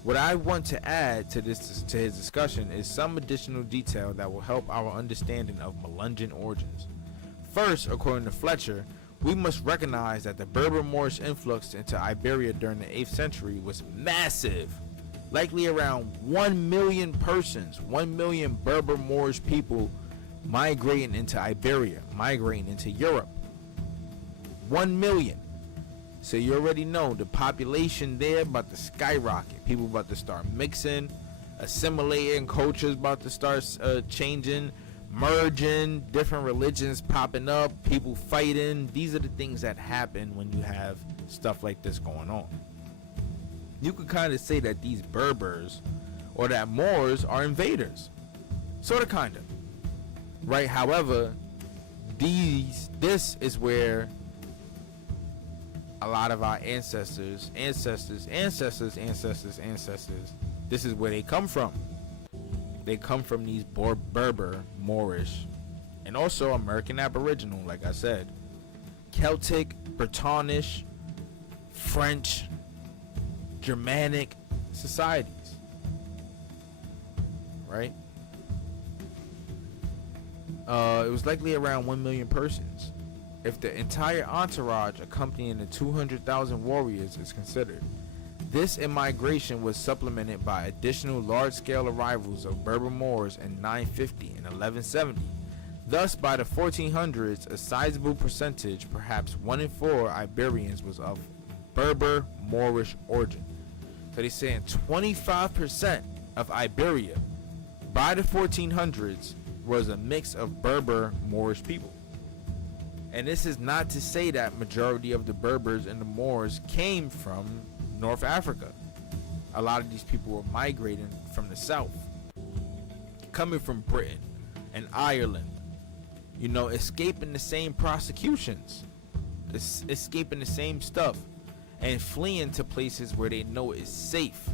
What I want to add to his discussion is some additional detail that will help our understanding of Melungeon origins. First, according to Fletcher, we must recognize that the Berber Moorish influx into Iberia during the 8th century was massive, likely around 1 million persons, 1 million Berber Moorish people migrating into Iberia, migrating into Europe. 1 million. So you already know the population there about to skyrocket. People about to start mixing, assimilating, cultures about to start changing, merging, different religions popping up, people fighting. These are the things that happen when you have stuff like this going on. You could kind of say that these Berbers or that Moors are invaders. Sort of, kind of. Right? However, this is where a lot of our ancestors, this is where they come from. They come from these Berber, Moorish, and also American Aboriginal, like I said, Celtic, Bretonnish, French, Germanic societies, right? It was likely around 1 million persons, if the entire entourage accompanying the 200,000 warriors is considered. This immigration was supplemented by additional large-scale arrivals of Berber Moors in 950 and 1170. Thus, by the 1400s, a sizable percentage, perhaps 1 in 4 Iberians, was of Berber Moorish origin. So they're saying 25% of Iberia by the 1400s was a mix of Berber Moorish people. And this is not to say that majority of the Berbers and the Moors came from North Africa. A lot of these people were migrating from the south, coming from Britain and Ireland, you know, escaping the same prosecutions, escaping the same stuff, and fleeing to places where they know is safe,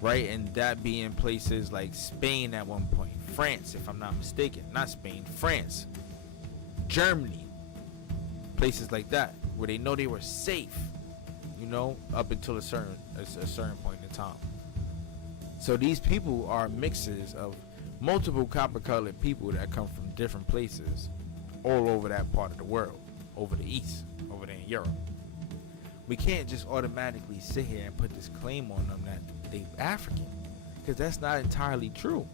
right? And that being places like Spain at one point, France, if I'm not mistaken, not Spain, France, Germany, places like that where they know they were safe, you know, up until a certain point in time. So these people are mixes of multiple copper-colored people that come from different places all over that part of the world, over the east, over there in Europe. We can't just automatically sit here and put this claim on them that they African, because that's not entirely true.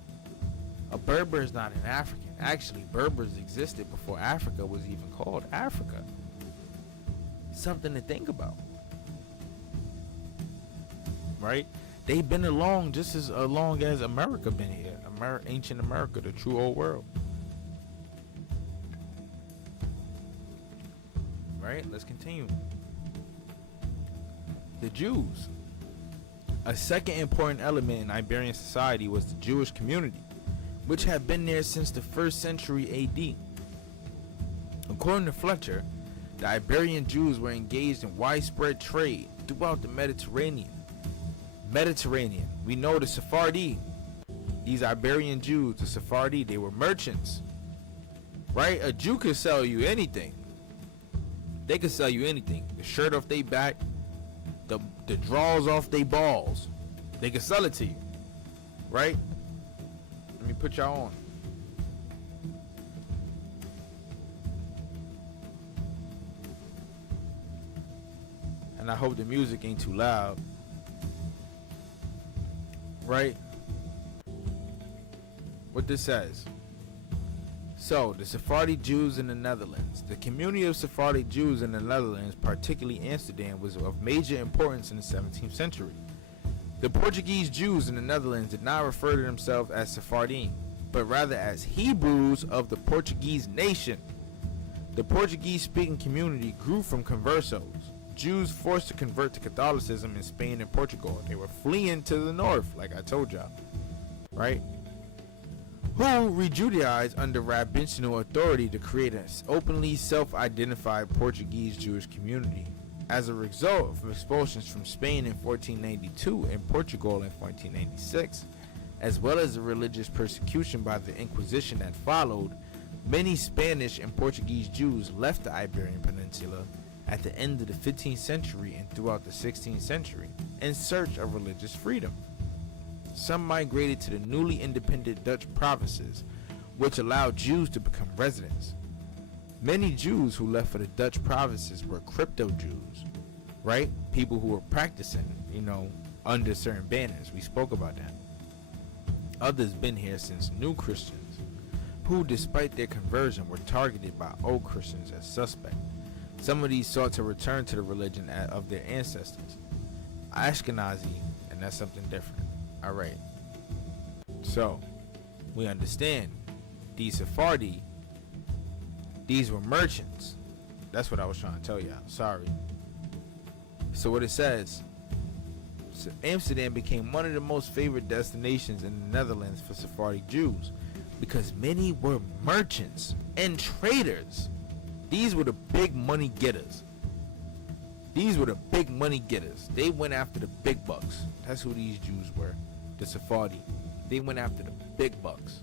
A Berber is not an African. Actually, Berbers existed before Africa was even called Africa. Something to think about, right? They've been along just as long as America been here. Ancient America, the true old world. Right? Let's continue. The Jews. A second important element in Iberian society was the Jewish community, which had been there since the 1st century AD. According to Fletcher, the Iberian Jews were engaged in widespread trade throughout the Mediterranean. We know the Sephardi. These Iberian Jews, the Sephardi, they were merchants, right? A Jew could sell you anything. They could sell you anything. The shirt off their back, the drawers off their balls. They could sell it to you, right? Let me put y'all on. And I hope the music ain't too loud, right? What this says. So, the Sephardi Jews in the Netherlands. The community of Sephardi Jews in the Netherlands, particularly Amsterdam, was of major importance in the 17th century. The Portuguese Jews in the Netherlands did not refer to themselves as Sephardim, but rather as Hebrews of the Portuguese nation. The Portuguese-speaking community grew from conversos, Jews forced to convert to Catholicism in Spain and Portugal. They were fleeing to the north, like I told y'all, right? Who re-Judaized under rabbinical authority to create an openly self-identified Portuguese Jewish community. As a result of expulsions from Spain in 1492 and Portugal in 1496, as well as the religious persecution by the Inquisition that followed, many Spanish and Portuguese Jews left the Iberian Peninsula at the end of the 15th century and throughout the 16th century in search of religious freedom. Some migrated to the newly independent Dutch provinces, which allowed Jews to become residents. Many Jews who left for the Dutch provinces were crypto Jews, right? People who were practicing, under certain banners. We spoke about that. Others been here since New Christians, who despite their conversion were targeted by old Christians as suspect. Some of these sought to return to the religion of their ancestors. Ashkenazi, and that's something different. Alright. So, we understand these Sephardi, these were merchants. That's what I was trying to tell y'all. Sorry. So what it says, Amsterdam became one of the most favored destinations in the Netherlands for Sephardi Jews because many were merchants and traders. These were the big money getters. These were the big money getters. They went after the big bucks. That's who these Jews were. The Sephardi. They went after the big bucks.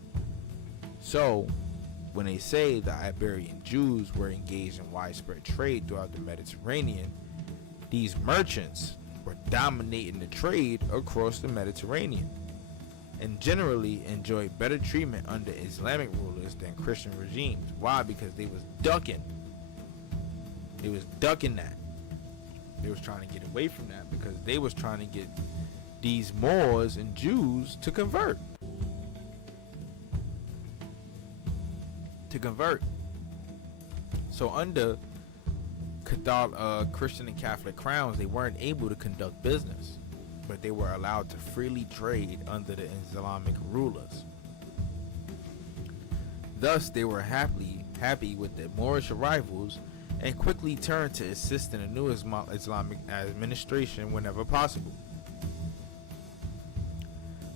So, when they say the Iberian Jews were engaged in widespread trade throughout the Mediterranean, these merchants were dominating the trade across the Mediterranean and generally enjoyed better treatment under Islamic rulers than Christian regimes. Why? Because they was ducking. They was ducking that. They was trying to get away from that because they was trying to get these Moors and Jews to convert. So under Christian and Catholic crowns, they weren't able to conduct business, but they were allowed to freely trade under the Islamic rulers. Thus, they were happy with the Moorish arrivals and quickly turned to assist in a new Islamic administration whenever possible.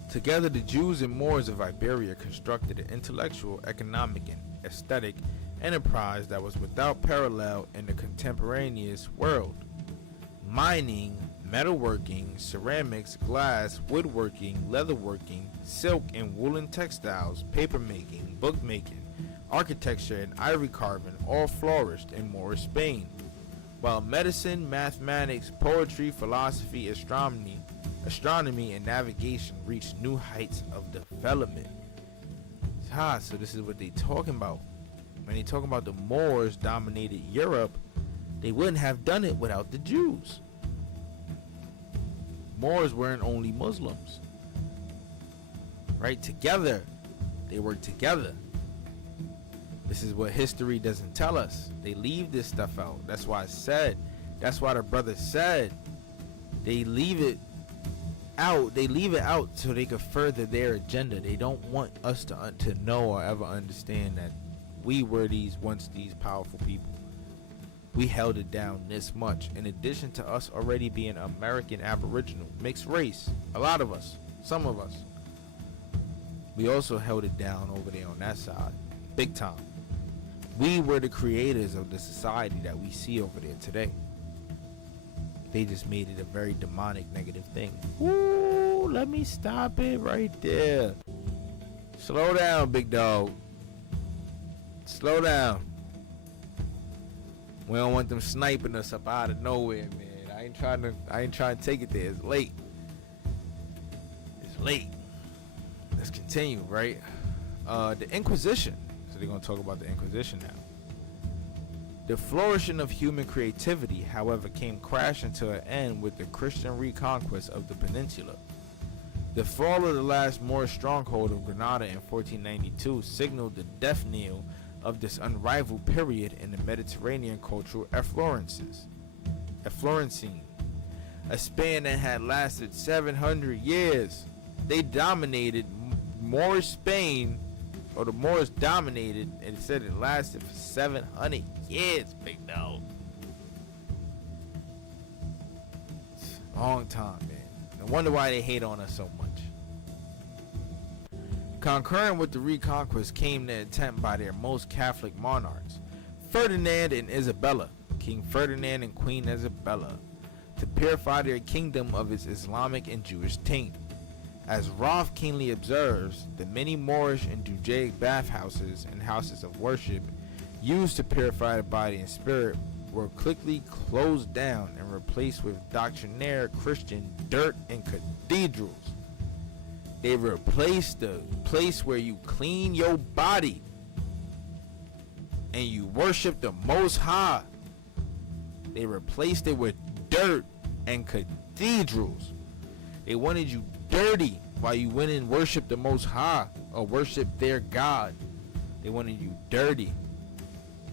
Together, the Jews and Moors of Iberia constructed an intellectual, economic, and aesthetic enterprise that was without parallel in the contemporaneous world. Mining, metalworking, ceramics, glass, woodworking, leatherworking, silk and woolen textiles, papermaking, bookmaking, architecture, and ivory carving all flourished in Moorish Spain, while medicine, mathematics, poetry, philosophy, astronomy, and navigation reached new heights of development. So this is what they talking about. When they talking about the Moors dominated Europe, they wouldn't have done it without the Jews. Moors weren't only Muslims. Right? Together. They worked together. This is what history doesn't tell us. They leave this stuff out. That's why the brother said they leave it out. They leave it out so they could further their agenda. They don't want us to know or ever understand that we were these powerful people. We held it down this much. In addition to us already being American Aboriginal, mixed race, a lot of us, some of us, we also held it down over there on that side, big time. We were the creators of the society that we see over there today. They just made it a very demonic, negative thing. Ooh, let me stop it right there. Slow down, big dog. Slow down. We don't want them sniping us up out of nowhere, man. I ain't trying to take it there. It's late. Let's continue, right? The Inquisition. So they're gonna talk about the Inquisition now. The flourishing of human creativity, however, came crashing to an end with the Christian reconquest of the peninsula. The fall of the last Moorish stronghold of Granada in 1492 signaled the death knell of this unrivaled period in the Mediterranean cultural efflorescence, a span that had lasted 700 years. They dominated Moorish Spain, or the Moors dominated, and it said it lasted for 700 years, big dog. Long time, man. No wonder why they hate on us so much. Concurrent with the reconquest came the attempt by their most Catholic monarchs, Ferdinand and Isabella, King Ferdinand and Queen Isabella, to purify their kingdom of its Islamic and Jewish taint. As Roth keenly observes, the many Moorish and Judaic bathhouses and houses of worship used to purify the body and spirit were quickly closed down and replaced with doctrinaire Christian dirt and cathedrals. They replaced the place where you clean your body and you worship the Most High. They replaced it with dirt and cathedrals. They wanted you dirty while you went and worshiped the Most High or worshiped their God. They wanted you dirty.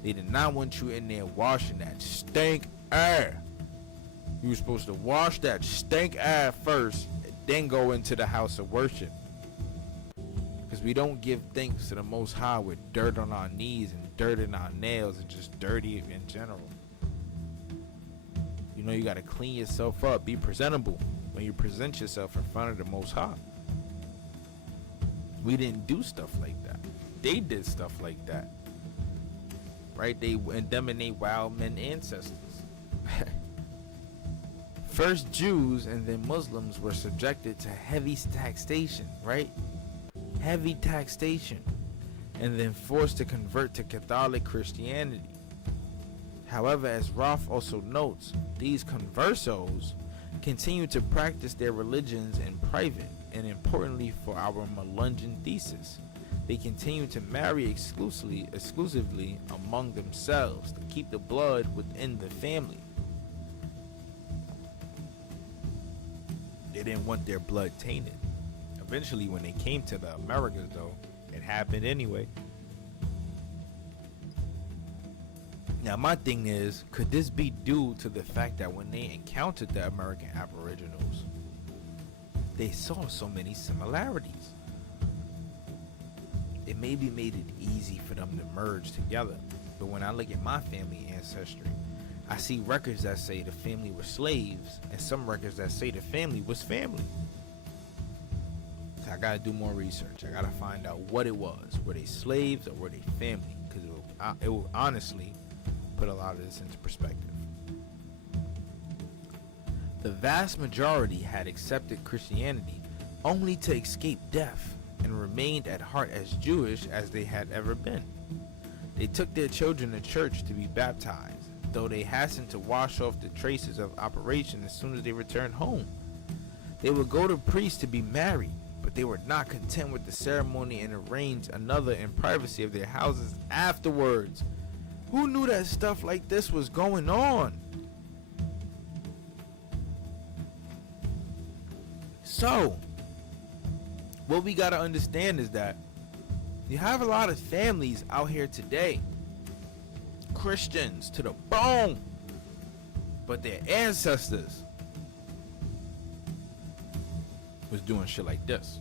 They did not want you in there washing that stink air. You were supposed to wash that stink air first, then go into the house of worship. Because we don't give thanks to the Most High with dirt on our knees and dirt in our nails and just dirty in general. You know, you got to clean yourself up, be presentable when you present yourself in front of the Most High. We didn't do stuff like that. They did stuff like that. Right? They indemnate wild men ancestors. First, Jews and then Muslims were subjected to heavy taxation, right? Heavy taxation, and then forced to convert to Catholic Christianity. However, as Roth also notes, these conversos continue to practice their religions in private, and importantly for our Melungeon thesis, they continue to marry exclusively among themselves to keep the blood within the family. They didn't want their blood tainted. Eventually, when they came to the Americas, though, it happened anyway. Now, my thing is, could this be due to the fact that when they encountered the American Aboriginals, they saw so many similarities? It maybe made it easy for them to merge together. But when I look at my family ancestry, I see records that say the family were slaves and some records that say the family was family. So I gotta do more research. I gotta find out what it was. Were they slaves or were they family? Because it will honestly put a lot of this into perspective. The vast majority had accepted Christianity only to escape death and remained at heart as Jewish as they had ever been. They took their children to church to be baptized, though they hastened to wash off the traces of operation as soon as they returned home. They would go to priests to be married, but they were not content with the ceremony and arranged another in privacy of their houses afterwards. Who knew that stuff like this was going on? So, what we gotta understand is that you have a lot of families out here today, Christians to the bone, but their ancestors was doing shit like this.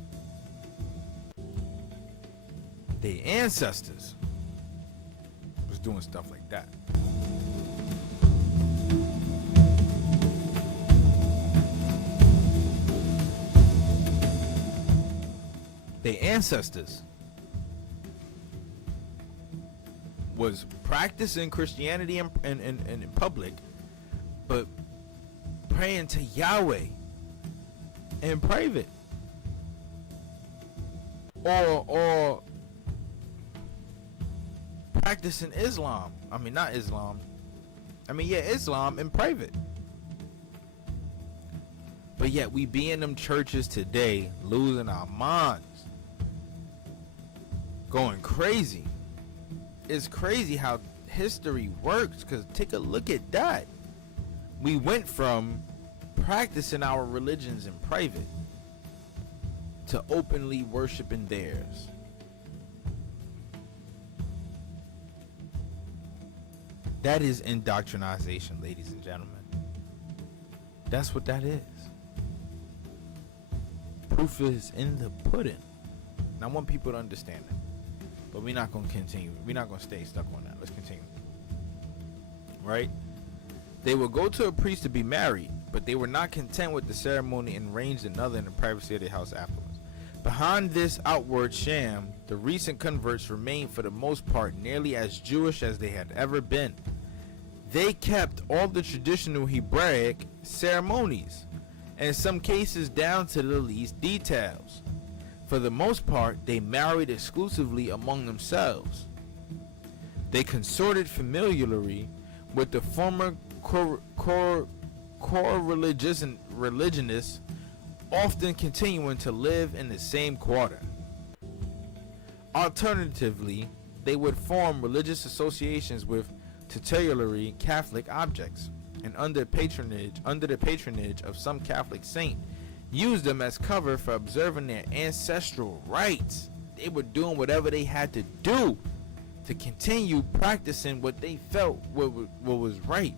Their ancestors was doing stuff like that. Their ancestors was practicing Christianity in public, but praying to Yahweh in private, or practicing Islam. Islam in private. But yet we be in them churches today, losing our minds, going crazy. It's crazy how history works, because take a look at that. We went from practicing our religions in private to openly worshiping theirs. That is indoctrination, ladies and gentlemen. That's what that is. Proof is in the pudding. And I want people to understand that. But we're not going to continue. We're not going to stay stuck on that. Let's continue. Right? They would go to a priest to be married, but they were not content with the ceremony and arranged another in the privacy of their house afterwards. Behind this outward sham, the recent converts remained for the most part nearly as Jewish as they had ever been. They kept all the traditional Hebraic ceremonies, and in some cases down to the least details. For the most part, they married exclusively among themselves. They consorted familiarly with the former religionists, often continuing to live in the same quarter. Alternatively, they would form religious associations with titulary Catholic objects, and under the patronage of some Catholic saint, use them as cover for observing their ancestral rites. They were doing whatever they had to do to continue practicing what they felt what was right.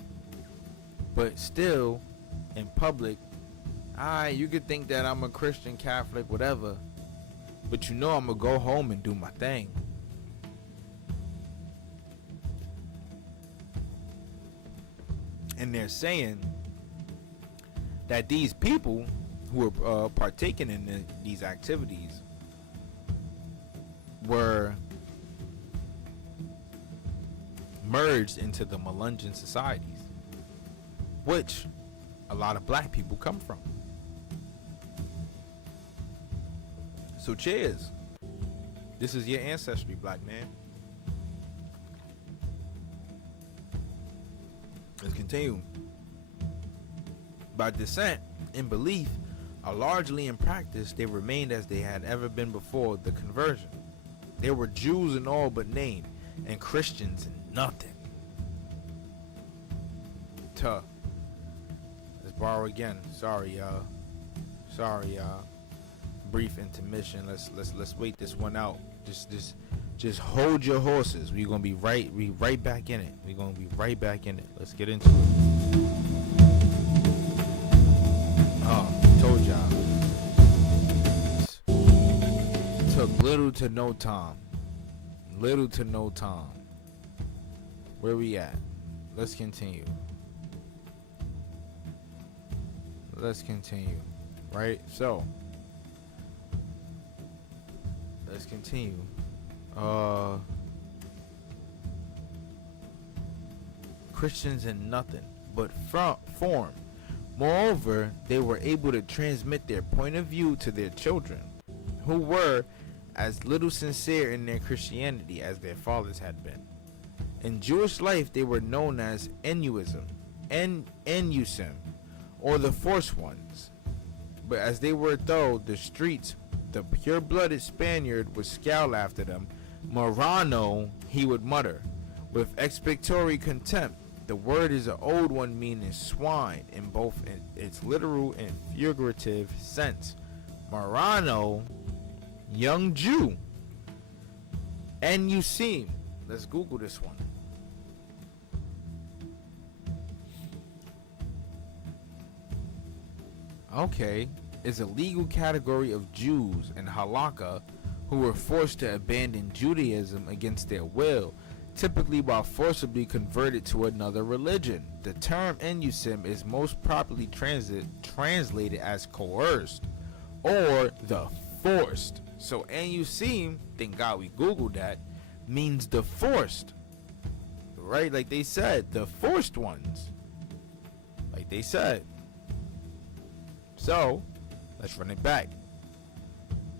But still, in public, you could think that I'm a Christian, Catholic, whatever, but I'm gonna go home and do my thing. And they're saying that these people who were partaking in these activities were merged into the Melungeon societies, which a lot of black people come from. So cheers. This is your ancestry, black man. Let's continue. By descent and belief are largely in practice, they remained as they had ever been before the conversion. They were Jews in all but name, and Christians in nothing. Tuh. Let's borrow again. Sorry, y'all. Brief intermission. Let's wait this one out. Just hold your horses. We're gonna be right back in it. Let's get into it. Oh, told y'all. Took little to no time. Where we at? Let's continue. Right? So let's continue. Christians in nothing but form. Moreover, they were able to transmit their point of view to their children, who were as little sincere in their Christianity as their fathers had been. In Jewish life, they were known as Enusim, or the forced ones. But as they were through the streets, the pure-blooded Spaniard would scowl after them. Marrano, he would mutter, with expectory contempt. The word is an old one meaning swine in both its literal and figurative sense. Marrano, young Jew. And you seem. Let's Google this one. Okay, is a legal category of Jews in halakha who were forced to abandon Judaism against their will, typically while forcibly converted to another religion. The term enusim is most properly translated as coerced or the forced. So enusim, thank God we Googled that, means the forced. Right? Like they said, the forced ones. Like they said. So, let's run it back.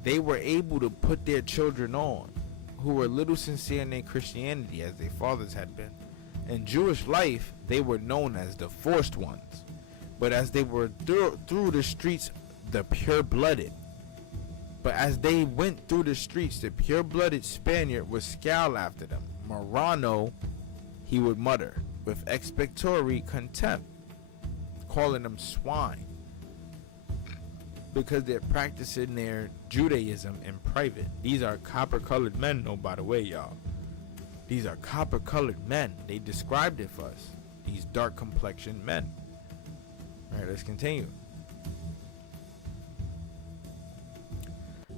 They were able to put their children on, who were little sincere in their Christianity as their fathers had been. In Jewish life, they were known as the forced ones. But as they were through the streets, the pure-blooded. But as they went through the streets, the pure-blooded Spaniard would scowl after them. Marrano, he would mutter, with expectory contempt, calling them swine. Because they're practicing their Judaism in private. These are copper-colored men, though, by the way, y'all. These are copper-colored men. They described it for us. These dark-complexioned men. All right, let's continue.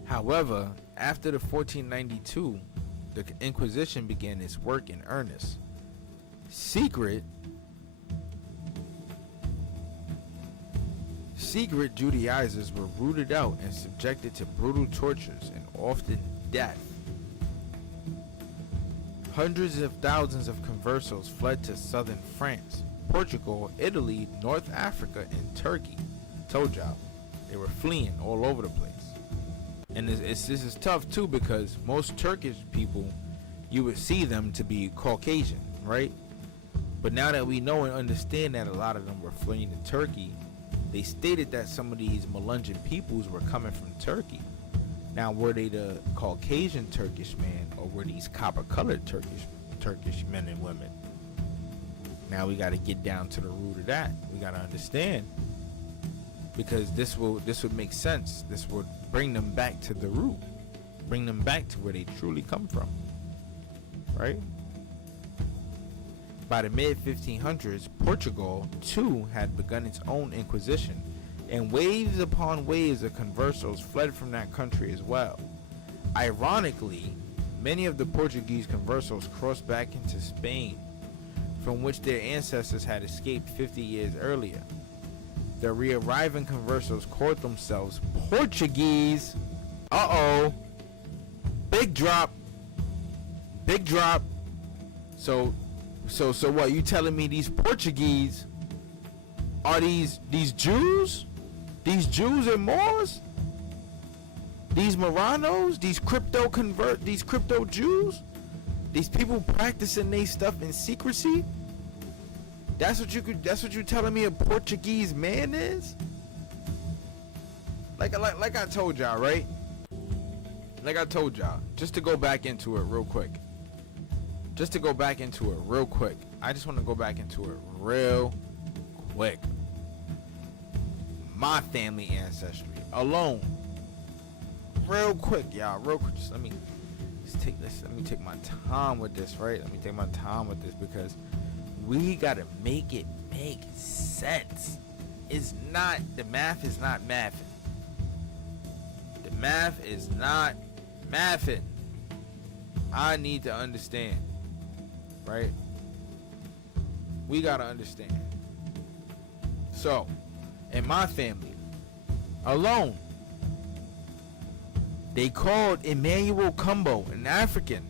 However, after the 1492, the Inquisition began its work in earnest. Secret Judaizers were rooted out and subjected to brutal tortures and often death. Hundreds of thousands of conversos fled to southern France, Portugal, Italy, North Africa, and Turkey. Told y'all, they were fleeing all over the place. And this is tough too, because most Turkish people, you would see them to be Caucasian, right? But now that we know and understand that a lot of them were fleeing to Turkey, they stated that some of these Melungeon peoples were coming from Turkey. Now, were they the Caucasian Turkish man, or were these copper-colored Turkish men and women? Now we got to get down to the root of that. We got to understand, because this would make sense. This would bring them back to the root, bring them back to where they truly come from, right? By the mid-1500s, Portugal, too, had begun its own Inquisition, and waves upon waves of conversos fled from that country as well. Ironically, many of the Portuguese conversos crossed back into Spain, from which their ancestors had escaped 50 years earlier. The re-arriving conversos called themselves Portuguese. Uh-oh. Big drop. So what, you telling me these Portuguese are these Jews? These Jews and Moors? These Moranos? These crypto Jews? These people practicing they stuff in secrecy? That's what you telling me a Portuguese man is? Like I told y'all, right? Like I told y'all, just to go back into it real quick. I just want to go back into it real quick. My family ancestry alone. Real quick, y'all. Real quick. Just let me take this. Let me take my time with this, right? Let me take my time with this because we gotta make it make sense. It's not, the math is not mathing. The math is not mathing. I need to understand, right? We gotta understand. So, in my family alone, they called Emmanuel Kumbo an African.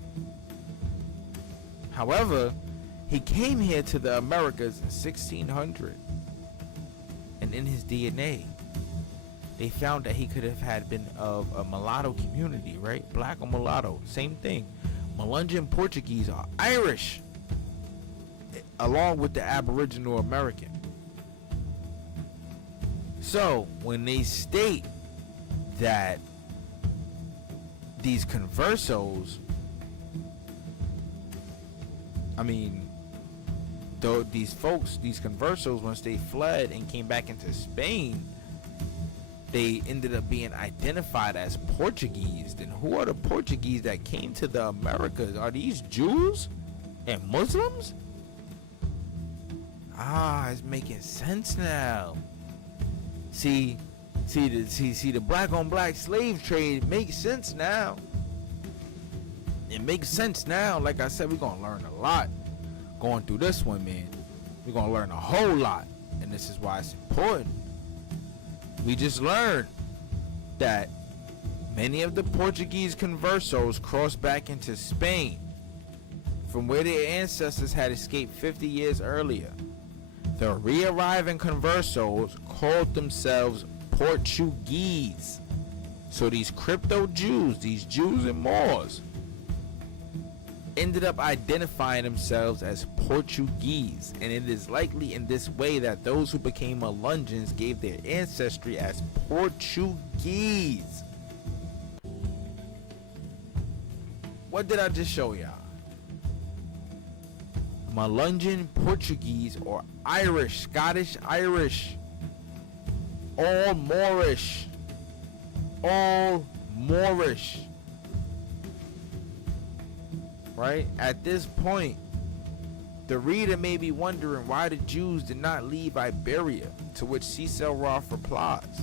However, he came here to the Americas in 1600, and in his DNA, they found that he could have been of a mulatto community, right? Black or mulatto, same thing. Melungeon Portuguese are Irish, along with the Aboriginal American. So when they state that these conversos, these conversos, once they fled and came back into Spain, they ended up being identified as Portuguese. Then who are the Portuguese that came to the Americas? Are these Jews and Muslims? It's making sense now. See the black on black slave trade makes sense now. It makes sense now. Like I said, we're gonna learn a lot going through this one, man. We're gonna learn a whole lot, and this is why it's important. We just learned that many of the Portuguese conversos crossed back into Spain from where their ancestors had escaped 50 years earlier. The re-arriving conversos called themselves Portuguese. So these crypto Jews, these Jews and Moors, ended up identifying themselves as Portuguese, and it is likely in this way that those who became Melungeons gave their ancestry as Portuguese. What did I just show y'all? Melungeon Portuguese or Irish, Scottish Irish, all Moorish, right? At this point, the reader may be wondering why the Jews did not leave Iberia, to which Cecil Roth replies.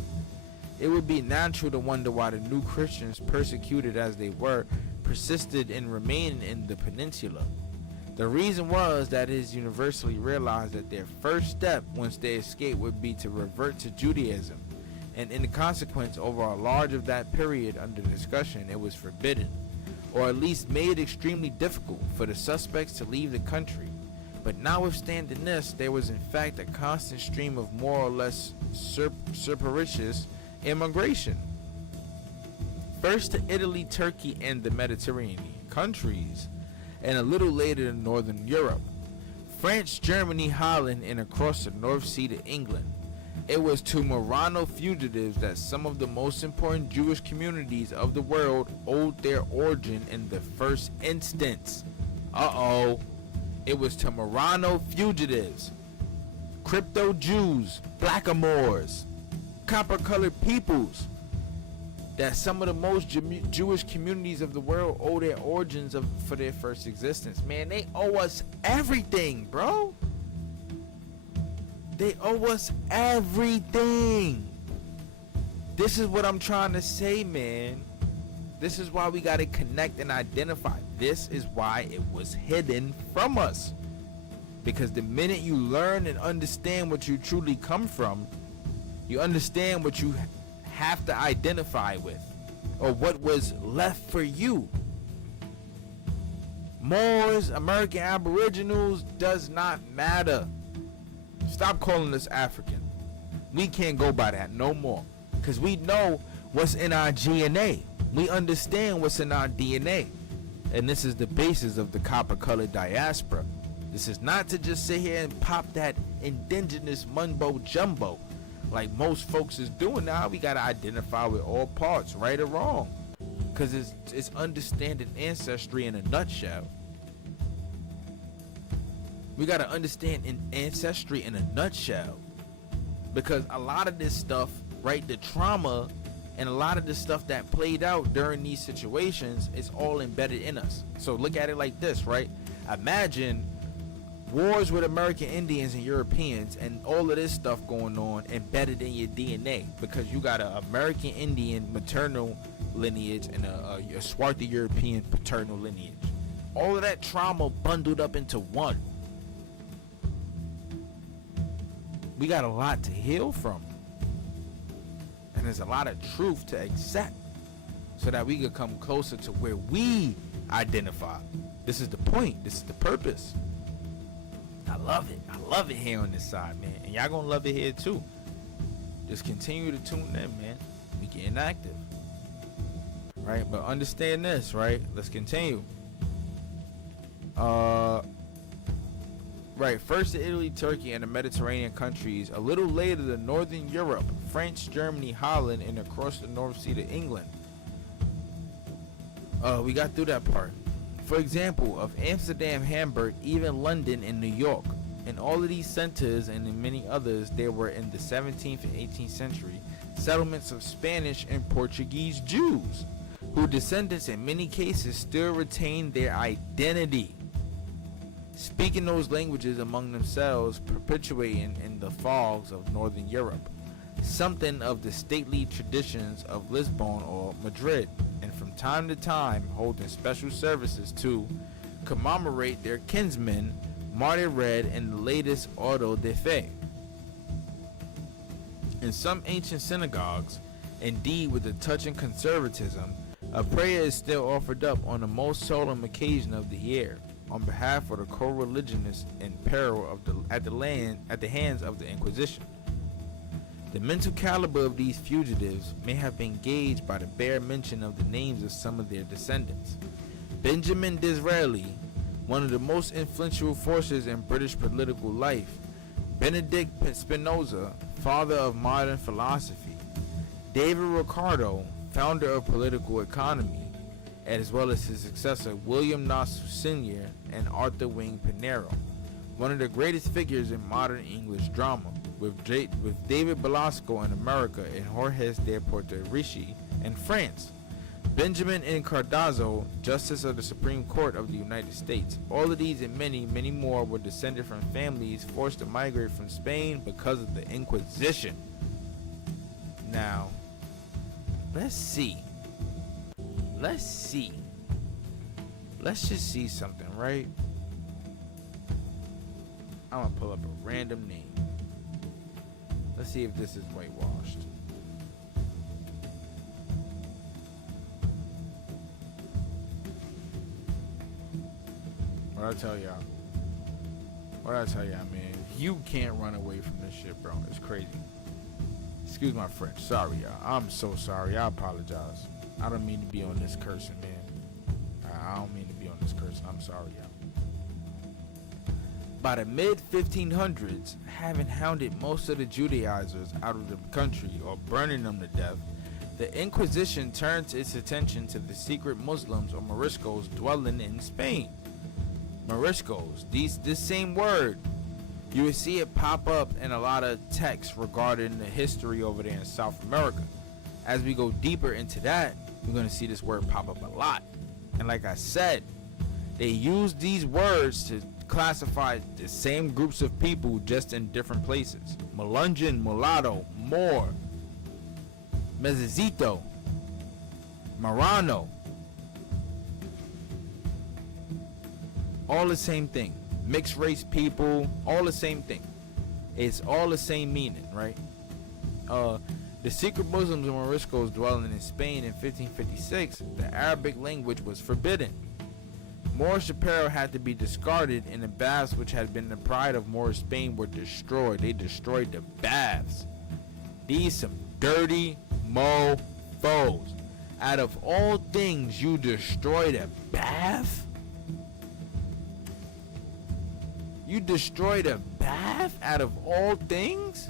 It would be natural to wonder why the new Christians, persecuted as they were, persisted in remaining in the peninsula. The reason was that it is universally realized that their first step once they escaped would be to revert to Judaism, and in consequence, over a large of that period under discussion, it was forbidden, or at least made extremely difficult for the suspects to leave the country. But notwithstanding this, there was in fact a constant stream of more or less surreptitious immigration. First to Italy, Turkey, and the Mediterranean countries, and a little later in Northern Europe, France, Germany, Holland, and across the North Sea to England. It was to Murano fugitives that some of the most important Jewish communities of the world owed their origin in the first instance. It was to Murano fugitives, crypto Jews, blackamoors, copper-colored peoples, that some of the most Jewish communities of the world owe their origins for their first existence. Man, they owe us everything, bro. They owe us everything. This is what I'm trying to say, man. This is why we got to connect and identify. This is why it was hidden from us. Because the minute you learn and understand what you truly come from, you understand what you have to identify with, or what was left for you. Moors, American Aboriginals, does not matter. Stop calling us African. We can't go by that no more. Because we know what's in our DNA. We understand what's in our DNA. And this is the basis of the copper-colored diaspora. This is not to just sit here and pop that indigenous mumbo jumbo like most folks is doing now. We got to identify with all parts, right or wrong. Because it's understanding ancestry in a nutshell. We got to understand ancestry in a nutshell. Because a lot of this stuff, right, the trauma and a lot of the stuff that played out during these situations is all embedded in us. So look at it like this, right? Imagine wars with American Indians and Europeans and all of this stuff going on embedded in your DNA, because you got an American Indian maternal lineage and a Swarthy European paternal lineage. All of that trauma bundled up into one. We got a lot to heal from. And there's a lot of truth to accept so that we can come closer to where we identify. This is the point. This is the purpose. I love it. I love it here on this side, man. And y'all gonna love it here too. Just continue to tune in, man. We getting active. Right? But understand this, right? Let's continue. Right, first to Italy, Turkey, and the Mediterranean countries. A little later to Northern Europe, France, Germany, Holland, and across the North Sea to England. We got through that part. For example, of Amsterdam, Hamburg, even London and New York. In all of these centers and in many others, there were in the 17th and 18th century settlements of Spanish and Portuguese Jews, whose descendants in many cases still retain their identity, speaking those languages among themselves, perpetuating in the fogs of Northern Europe something of the stately traditions of Lisbon or Madrid, and from time to time holding special services to commemorate their kinsmen martyred in the latest auto de fe. In some ancient synagogues, indeed with a touching conservatism, a prayer is still offered up on the most solemn occasion of the year, on behalf of the co-religionists in peril at the hands of the Inquisition. The mental caliber of these fugitives may have been gauged by the bare mention of the names of some of their descendants. Benjamin Disraeli, one of the most influential forces in British political life, Benedict Spinoza, father of modern philosophy, David Ricardo, founder of political economy, as well as his successor William Nassau Sr. and Arthur Wing Pinero, one of the greatest figures in modern English drama, with David Belasco in America and Jorge de Puerto Rico in France, Benjamin N. Cardozo, Justice of the Supreme Court of the United States. All of these and many, many more were descended from families forced to migrate from Spain because of the Inquisition. Now, let's see. Let's just see something, right? I'm gonna pull up a random name. Let's see if this is whitewashed. What I tell y'all, man. You can't run away from this shit, bro. It's crazy. Excuse my French. Sorry, y'all. I'm so sorry. I apologize. I don't mean to be on this cursing, man. I don't mean to be on this cursing. I'm sorry, y'all. By the mid-1500s, having hounded most of the Judaizers out of the country or burning them to death, the Inquisition turned its attention to the secret Muslims or Moriscos dwelling in Spain. Moriscos, this same word, you will see it pop up in a lot of texts regarding the history over there in South America. As we go deeper into that, we're going to see this word pop up a lot. And like I said, they use these words to classify the same groups of people just in different places. Melungeon, mulatto, Moor, Mezizito, Marrano. All the same thing. Mixed race people, all the same thing. It's all the same meaning, right? The secret Muslims and Moriscos dwelling in Spain in 1556, the Arabic language was forbidden. Moorish apparel had to be discarded, and the baths, which had been the pride of Moorish Spain, were destroyed. They destroyed the baths. These some dirty mofos. Out of all things, you destroyed a bath? You destroyed a bath out of all things?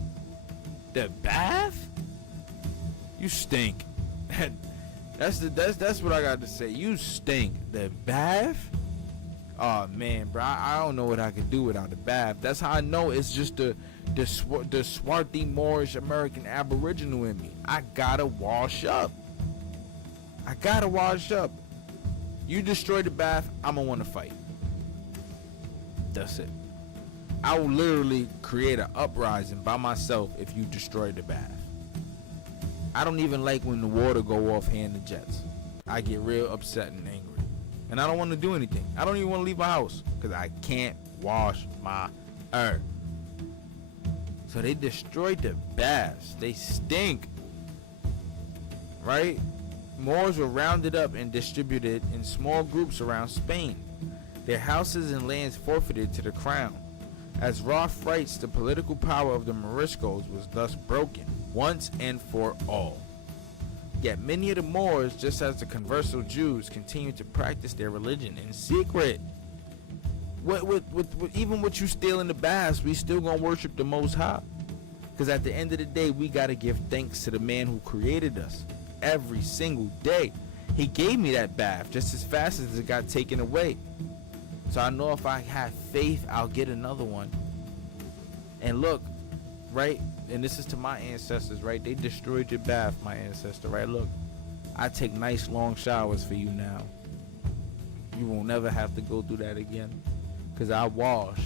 The bath? You stink. That's what I got to say. You stink. The bath? Oh man, bro, I don't know what I could do without a bath. That's how I know it's just the swarthy Moorish American Aboriginal in me. I gotta wash up. You destroy the bath, I'ma want to fight. That's it. I will literally create an uprising by myself if you destroy the bath. I don't even like when the water go off here in the jets. I get real upset and angry. And I don't want to do anything. I don't even want to leave my house because I can't wash my earth. So they destroyed the baths. They stink. Right? Moors were rounded up and distributed in small groups around Spain. Their houses and lands forfeited to the crown. As Rolf writes, the political power of the Moriscos was thus broken once and for all. Yet many of the Moors, just as the converso Jews, continued to practice their religion in secret. Even with you stealing the baths, we still gonna worship the Most High. Because at the end of the day, we gotta give thanks to the man who created us. Every single day. He gave me that bath just as fast as it got taken away. So I know if I have faith, I'll get another one. And look, right? And this is to my ancestors, right? They destroyed your bath, my ancestor, right? Look, I take nice long showers for you now. You will never have to go through that again. Because I wash.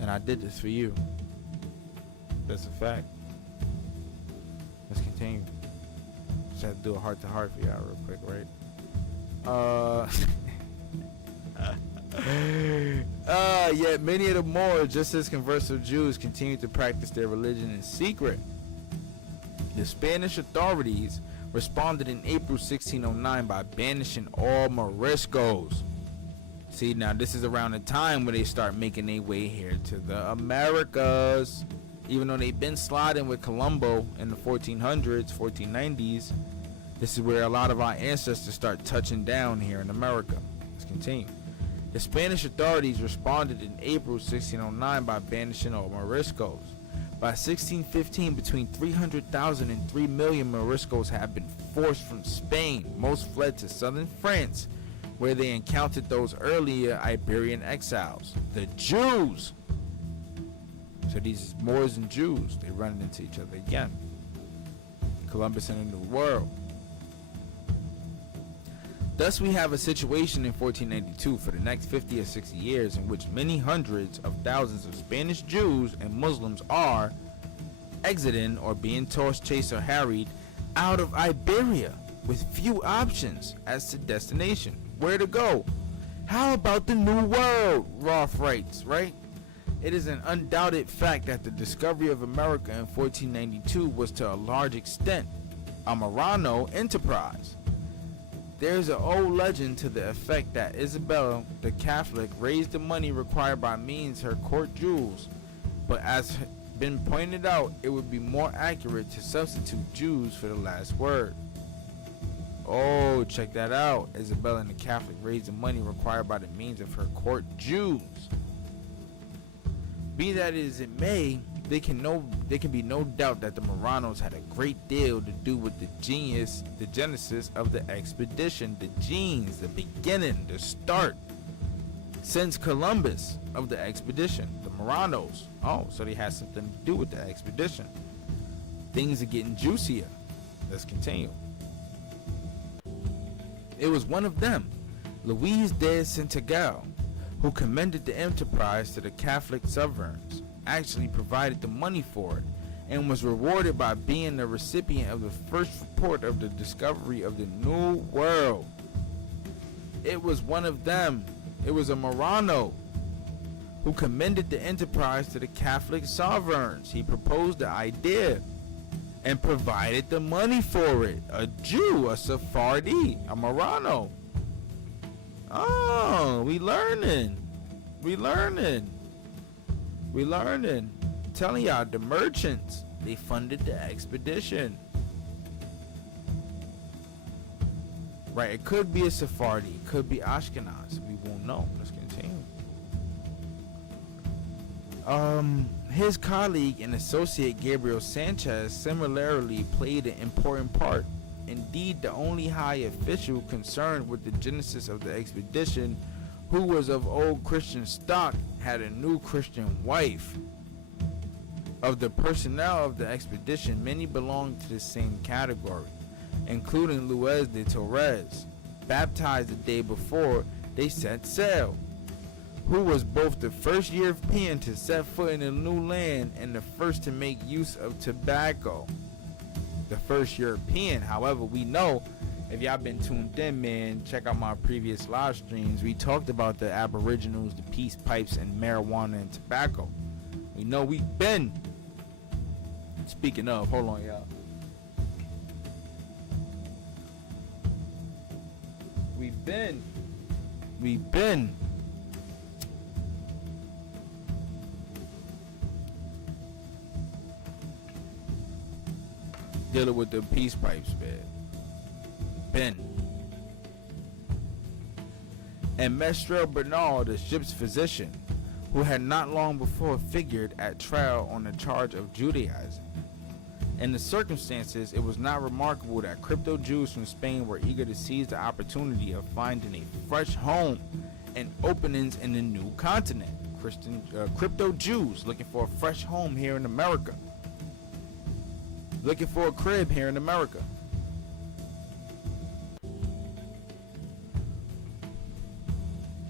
And I did this for you. That's a fact. Let's continue. Just have to do a heart to heart for y'all real quick, right? Yet many of the Moors, just as converso Jews, continued to practice their religion in secret. The Spanish authorities responded in April 1609 by banishing all Moriscos. See, now this is around the time when they start making their way here to the Americas. Even though they've been sliding with Colombo in the 1400s, 1490s, this is where a lot of our ancestors start touching down here in America. Let's continue. The Spanish authorities responded in April 1609 by banishing all Moriscos. By 1615, between 300,000 and 3 million Moriscos had been forced from Spain. Most fled to southern France, where they encountered those earlier Iberian exiles, the Jews. So these Moors and Jews, they run into each other again. Columbus and a New World. Thus we have a situation in 1492 for the next 50 or 60 years in which many hundreds of thousands of Spanish Jews and Muslims are exiting or being tossed, chased, or harried out of Iberia with few options as to destination. Where to go? How about the New World? Rolf writes, right? It is an undoubted fact that the discovery of America in 1492 was to a large extent a Marrano enterprise. There's an old legend to the effect that Isabella the Catholic raised the money required by means her court jewels, but as been pointed out, it would be more accurate to substitute Jews for the last word. Oh, check that out. Isabella the Catholic raised the money required by the means of her court Jews. Be that as it may, there can be no doubt that the Marranos had a great deal to do with the genesis of the expedition, the genes, the beginning, the start. Since Columbus of the expedition, the Marranos. Oh, so they had something to do with the expedition. Things are getting juicier. Let's continue. It was one of them, Luis de Centegal, who commended the enterprise to the Catholic sovereigns, actually provided the money for it, and was rewarded by being the recipient of the first report of the discovery of the New World. It was one of them. It was a Marrano who commended the enterprise to the Catholic sovereigns. He proposed the idea and provided the money for it. A Jew, a Sephardi, a Marrano. Oh, we learning. Telling y'all, the merchants, they funded the expedition. Right, it could be a Sephardi, it could be Ashkenaz. We won't know. Let's continue. His colleague and associate Gabriel Sanchez similarly played an important part. Indeed, the only high official concerned with the genesis of the expedition, who was of old Christian stock, had a new Christian wife. Of the personnel of the expedition, many belonged to the same category, including Luis de Torres, baptized the day before they set sail, who was both the first European to set foot in a new land and the first to make use of tobacco. The first European, however, we know, if y'all been tuned in, man, check out my previous live streams. We talked about the Aboriginals, the peace pipes, and marijuana and tobacco. We know we've been. Speaking of, hold on, y'all. We've been dealing with the peace pipes, man. And Mestre Bernard, the ship's physician, who had not long before figured at trial on the charge of Judaizing. In the circumstances, it was not remarkable that crypto Jews from Spain were eager to seize the opportunity of finding a fresh home and openings in the new continent. Crypto Jews looking for a fresh home here in America. Looking for a crib here in America.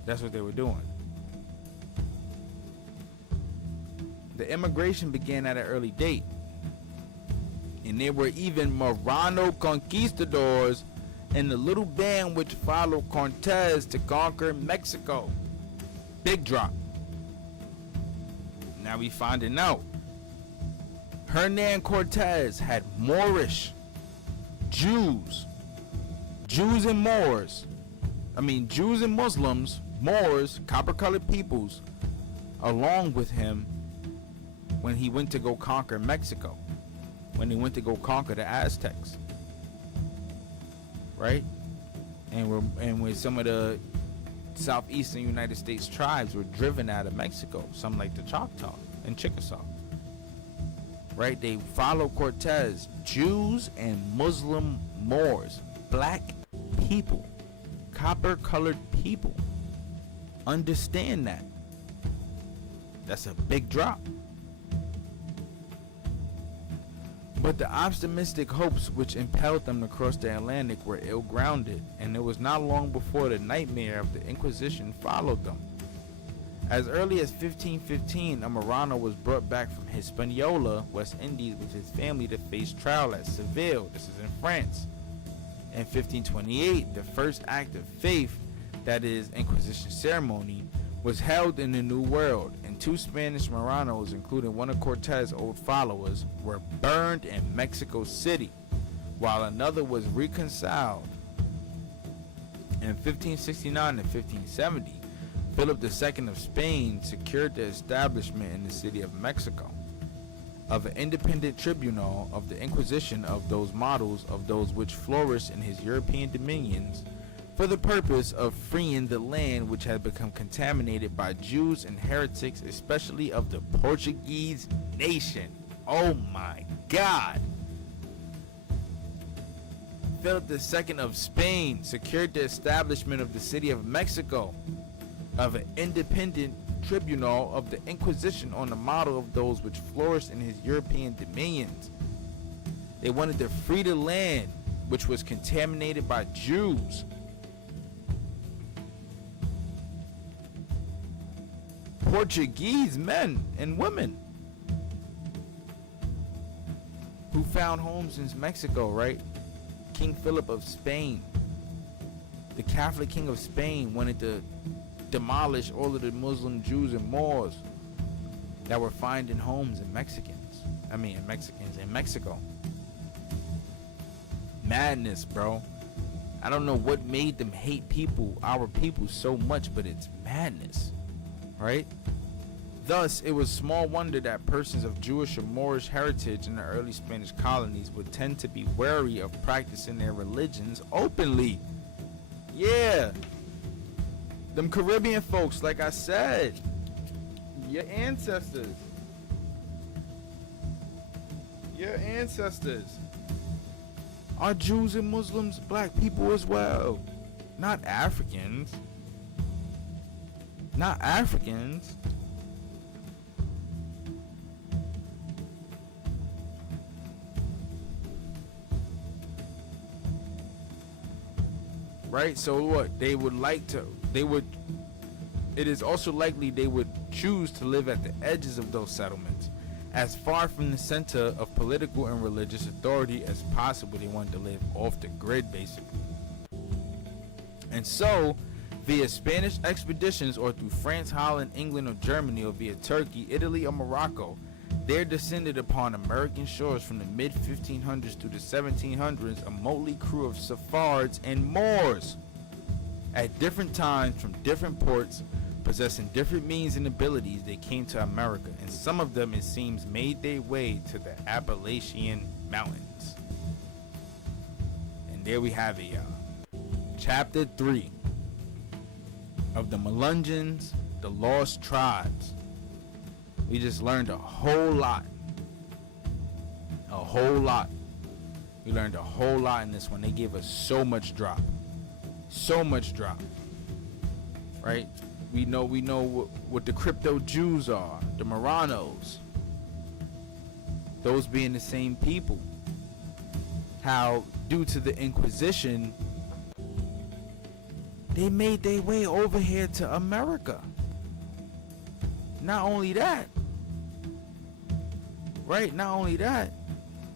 That's what they were doing. The immigration began at an early date, and there were even Marrano conquistadors in the little band which followed Cortez to conquer Mexico. Big drop. Now we finding out. Hernan Cortez had Moorish, Jews and Moors. Jews and Muslims, Moors, copper-colored peoples, along with him when he went to go conquer Mexico, when he went to go conquer the Aztecs, right? And when some of the southeastern United States tribes were driven out of Mexico, some like the Choctaw and Chickasaw, right? They followed Cortez, Jews and Muslim Moors, black people, copper-colored people. Understand that. That's a big drop. But the optimistic hopes which impelled them to cross the Atlantic were ill-grounded, and it was not long before the nightmare of the Inquisition followed them. As early as 1515, a Marrano was brought back from Hispaniola, West Indies, with his family to face trial at Seville. This is in France. In 1528, the first act of faith, that is, Inquisition ceremony, was held in the New World, and 2 Spanish Marranos, including one of Cortez's old followers, were burned in Mexico City, while another was reconciled. In 1569 and 1570, Philip II of Spain secured the establishment in the city of Mexico of an independent tribunal of the Inquisition of those models of those which flourished in his European dominions, for the purpose of freeing the land which had become contaminated by Jews and heretics, especially of the Portuguese nation. Oh my God! Philip II of Spain secured the establishment of the city of Mexico of an independent tribunal of the Inquisition on the model of those which flourished in his European dominions. They wanted to free the land which was contaminated by Jews. Portuguese men and women who found homes in Mexico, right? King Philip of Spain, the Catholic King of Spain, wanted to demolish all of the Muslim Jews and Moors that were finding homes in Mexicans in Mexico. Madness, bro. I don't know what made them hate our people so much, but it's madness, right? Thus, it was small wonder that persons of Jewish or Moorish heritage in the early Spanish colonies would tend to be wary of practicing their religions openly. Yeah. Them Caribbean folks, like I said, your ancestors. Are Jews and Muslims black people as well? Not Africans. Right? So what? It is also likely they would choose to live at the edges of those settlements, as far from the center of political and religious authority as possible. They wanted to live off the grid, basically. And so, via Spanish expeditions or through France, Holland, England, or Germany, or via Turkey, Italy, or Morocco, there descended upon American shores from the mid-1500s through the 1700s a motley crew of Sephards and Moors at different times from different ports, possessing different means and abilities. They came to America, and some of them, it seems, made their way to the Appalachian Mountains. And there we have it, y'all. Chapter 3 of the Melungeons, the Lost Tribes. We just learned a whole lot. We learned a whole lot in this one. They gave us so much drop. Right? We know what the crypto Jews are, the Marranos. Those being the same people. How, due to the Inquisition, they made their way over here to America. Not only that,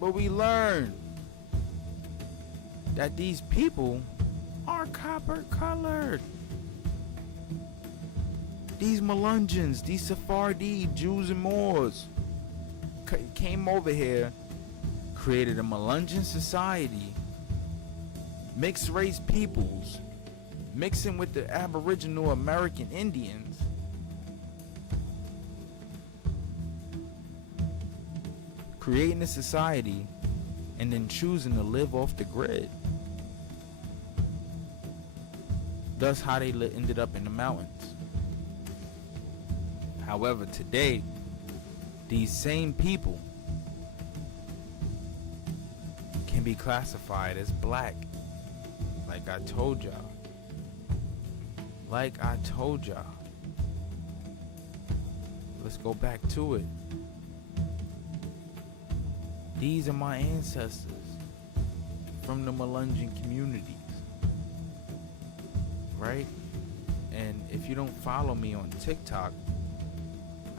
but we learned that these people are copper colored. These Melungeons, these Sephardi Jews and Moors came over here, created a Melungeon society, mixed race peoples, mixing with the Aboriginal American Indians, creating a society, and then choosing to live off the grid. Thus how they ended up in the mountains. However, today, these same people can be classified as black. Like I told y'all. Let's go back to it. These are my ancestors from the Melungeon communities. Right? And if you don't follow me on TikTok,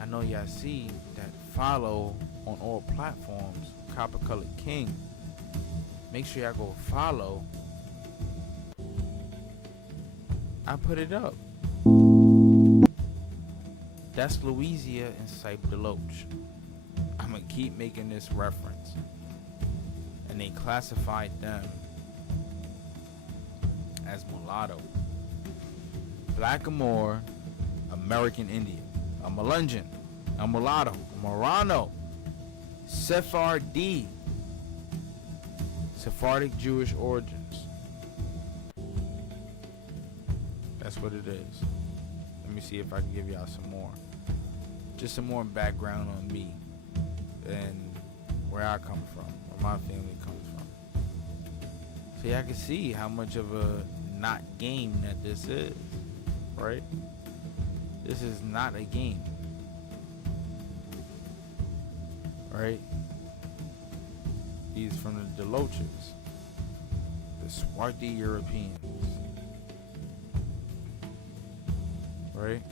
I know y'all see that follow on all platforms, Copper Colored King. Make sure y'all go follow. I put it up. That's Louisia and Cype Deloach. I'm gonna keep making this reference. And they classified them as mulatto, black or Moor, American Indian, a Melungeon, a mulatto, a Marrano, Sephardi, Sephardic Jewish origins. That's what it is. Let me see if I can give y'all some more. Just some more background on me and where I come from, where my family comes from. So y'all can see how much of a not game that this is, right? This is not a game, right? These from the Deloaches, the swarthy Europeans, right?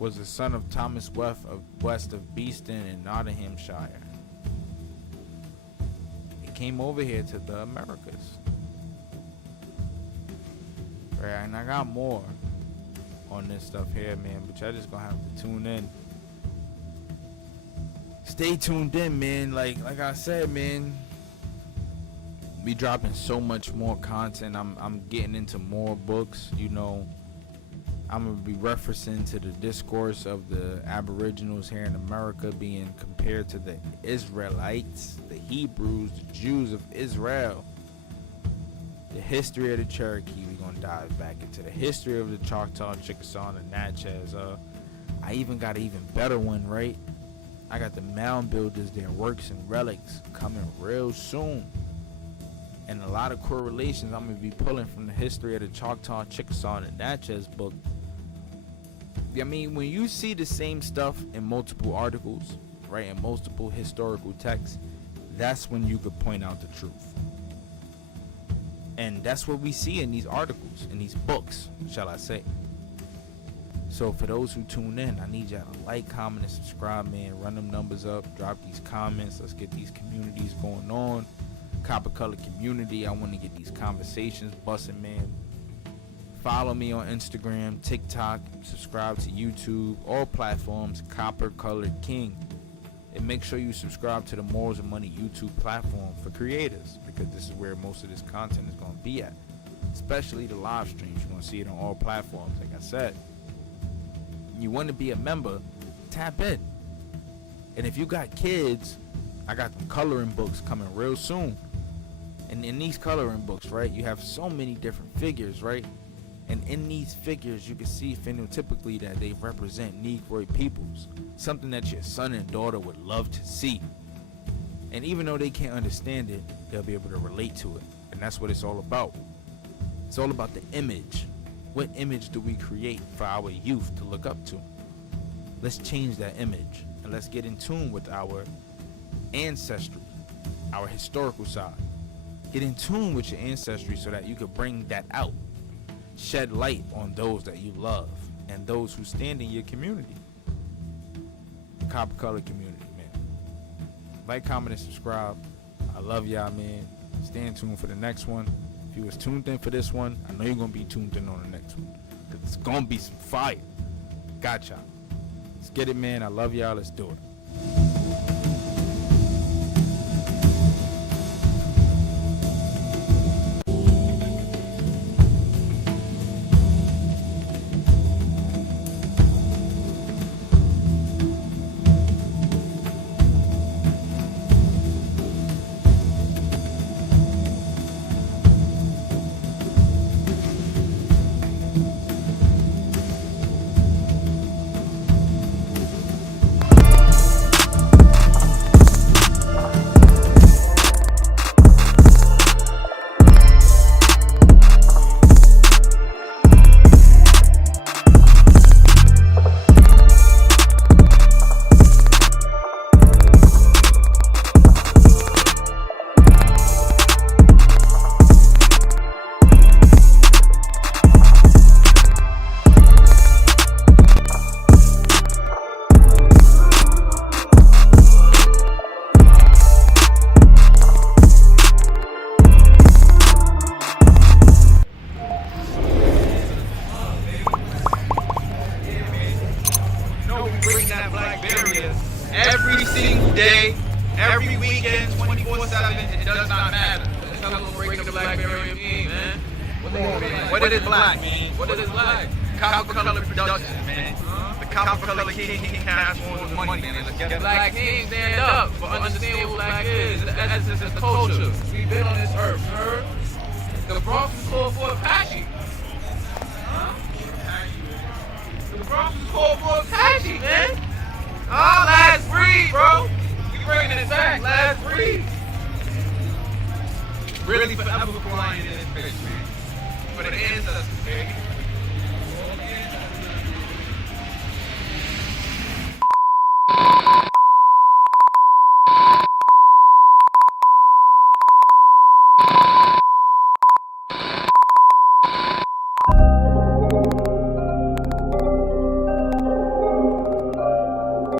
Was the son of Thomas West of Beeston in Nottinghamshire. He came over here to the Americas. Right, and I got more on this stuff here, man, but y'all just gonna have to tune in. Stay tuned in, man. Like I said, man, We dropping so much more content. I'm getting into more books, you know. I'm gonna be referencing to the discourse of the Aboriginals here in America being compared to the Israelites, the Hebrews, the Jews of Israel. The history of the Cherokee, we're gonna dive back into the history of the Choctaw, Chickasaw, and Natchez. I even got an even better one, right? I got the mound builders, their works and relics coming real soon. And a lot of correlations I'm gonna be pulling from the history of the Choctaw, Chickasaw, and the Natchez book. I mean, when you see the same stuff in multiple articles, right, in multiple historical texts, that's when you could point out the truth. And that's what we see in these articles, in these books, shall I say. So for those who tune in, I need y'all to like, comment, and subscribe, man. Run them numbers up, drop these comments. Let's get these communities going on. Copper Color community, I want to get these conversations busting, man. Follow me on Instagram, TikTok, subscribe to YouTube, all platforms, Copper Color King. And make sure you subscribe to the Morals of Money YouTube platform for creators, because this is where most of this content is going to be at. Especially the live streams. You're going to see it on all platforms, like I said. You want to be a member, tap in. And if you got kids, I got them coloring books coming real soon. And in these coloring books, right, you have so many different figures, right? And in these figures, you can see phenotypically that they represent Negroid peoples, something that your son and daughter would love to see. And even though they can't understand it, they'll be able to relate to it. And that's what it's all about. It's all about the image. What image do we create for our youth to look up to? Let's change that image, and let's get in tune with our ancestry, our historical side. Get in tune with your ancestry so that you can bring that out. Shed light on those that you love and those who stand in your community. Copper Color community, man. Like, comment, and subscribe. I love y'all, man. Stay tuned for the next one. If you was tuned in for this one, I know you're going to be tuned in on the next one, because it's going to be some fire. Gotcha. Let's get it, man. I love y'all. Let's do it. Every single day, every weekend, 24/7, it does not matter. Tell them to break the black barrier mean, man. What is black, man? What is black? Copper Color production, man. The Copper Color King has more than money, man. Let's get it. Black King, stand up for understanding what black is. The essence is the culture. We've been on this earth, you heard? The Bronx was called for Apache. Huh? The Bronx was called for Apache, man. Oh, last breed, bro. We bringing it back, last breed. Really forever flying in this bitch, man. For the ancestors, baby.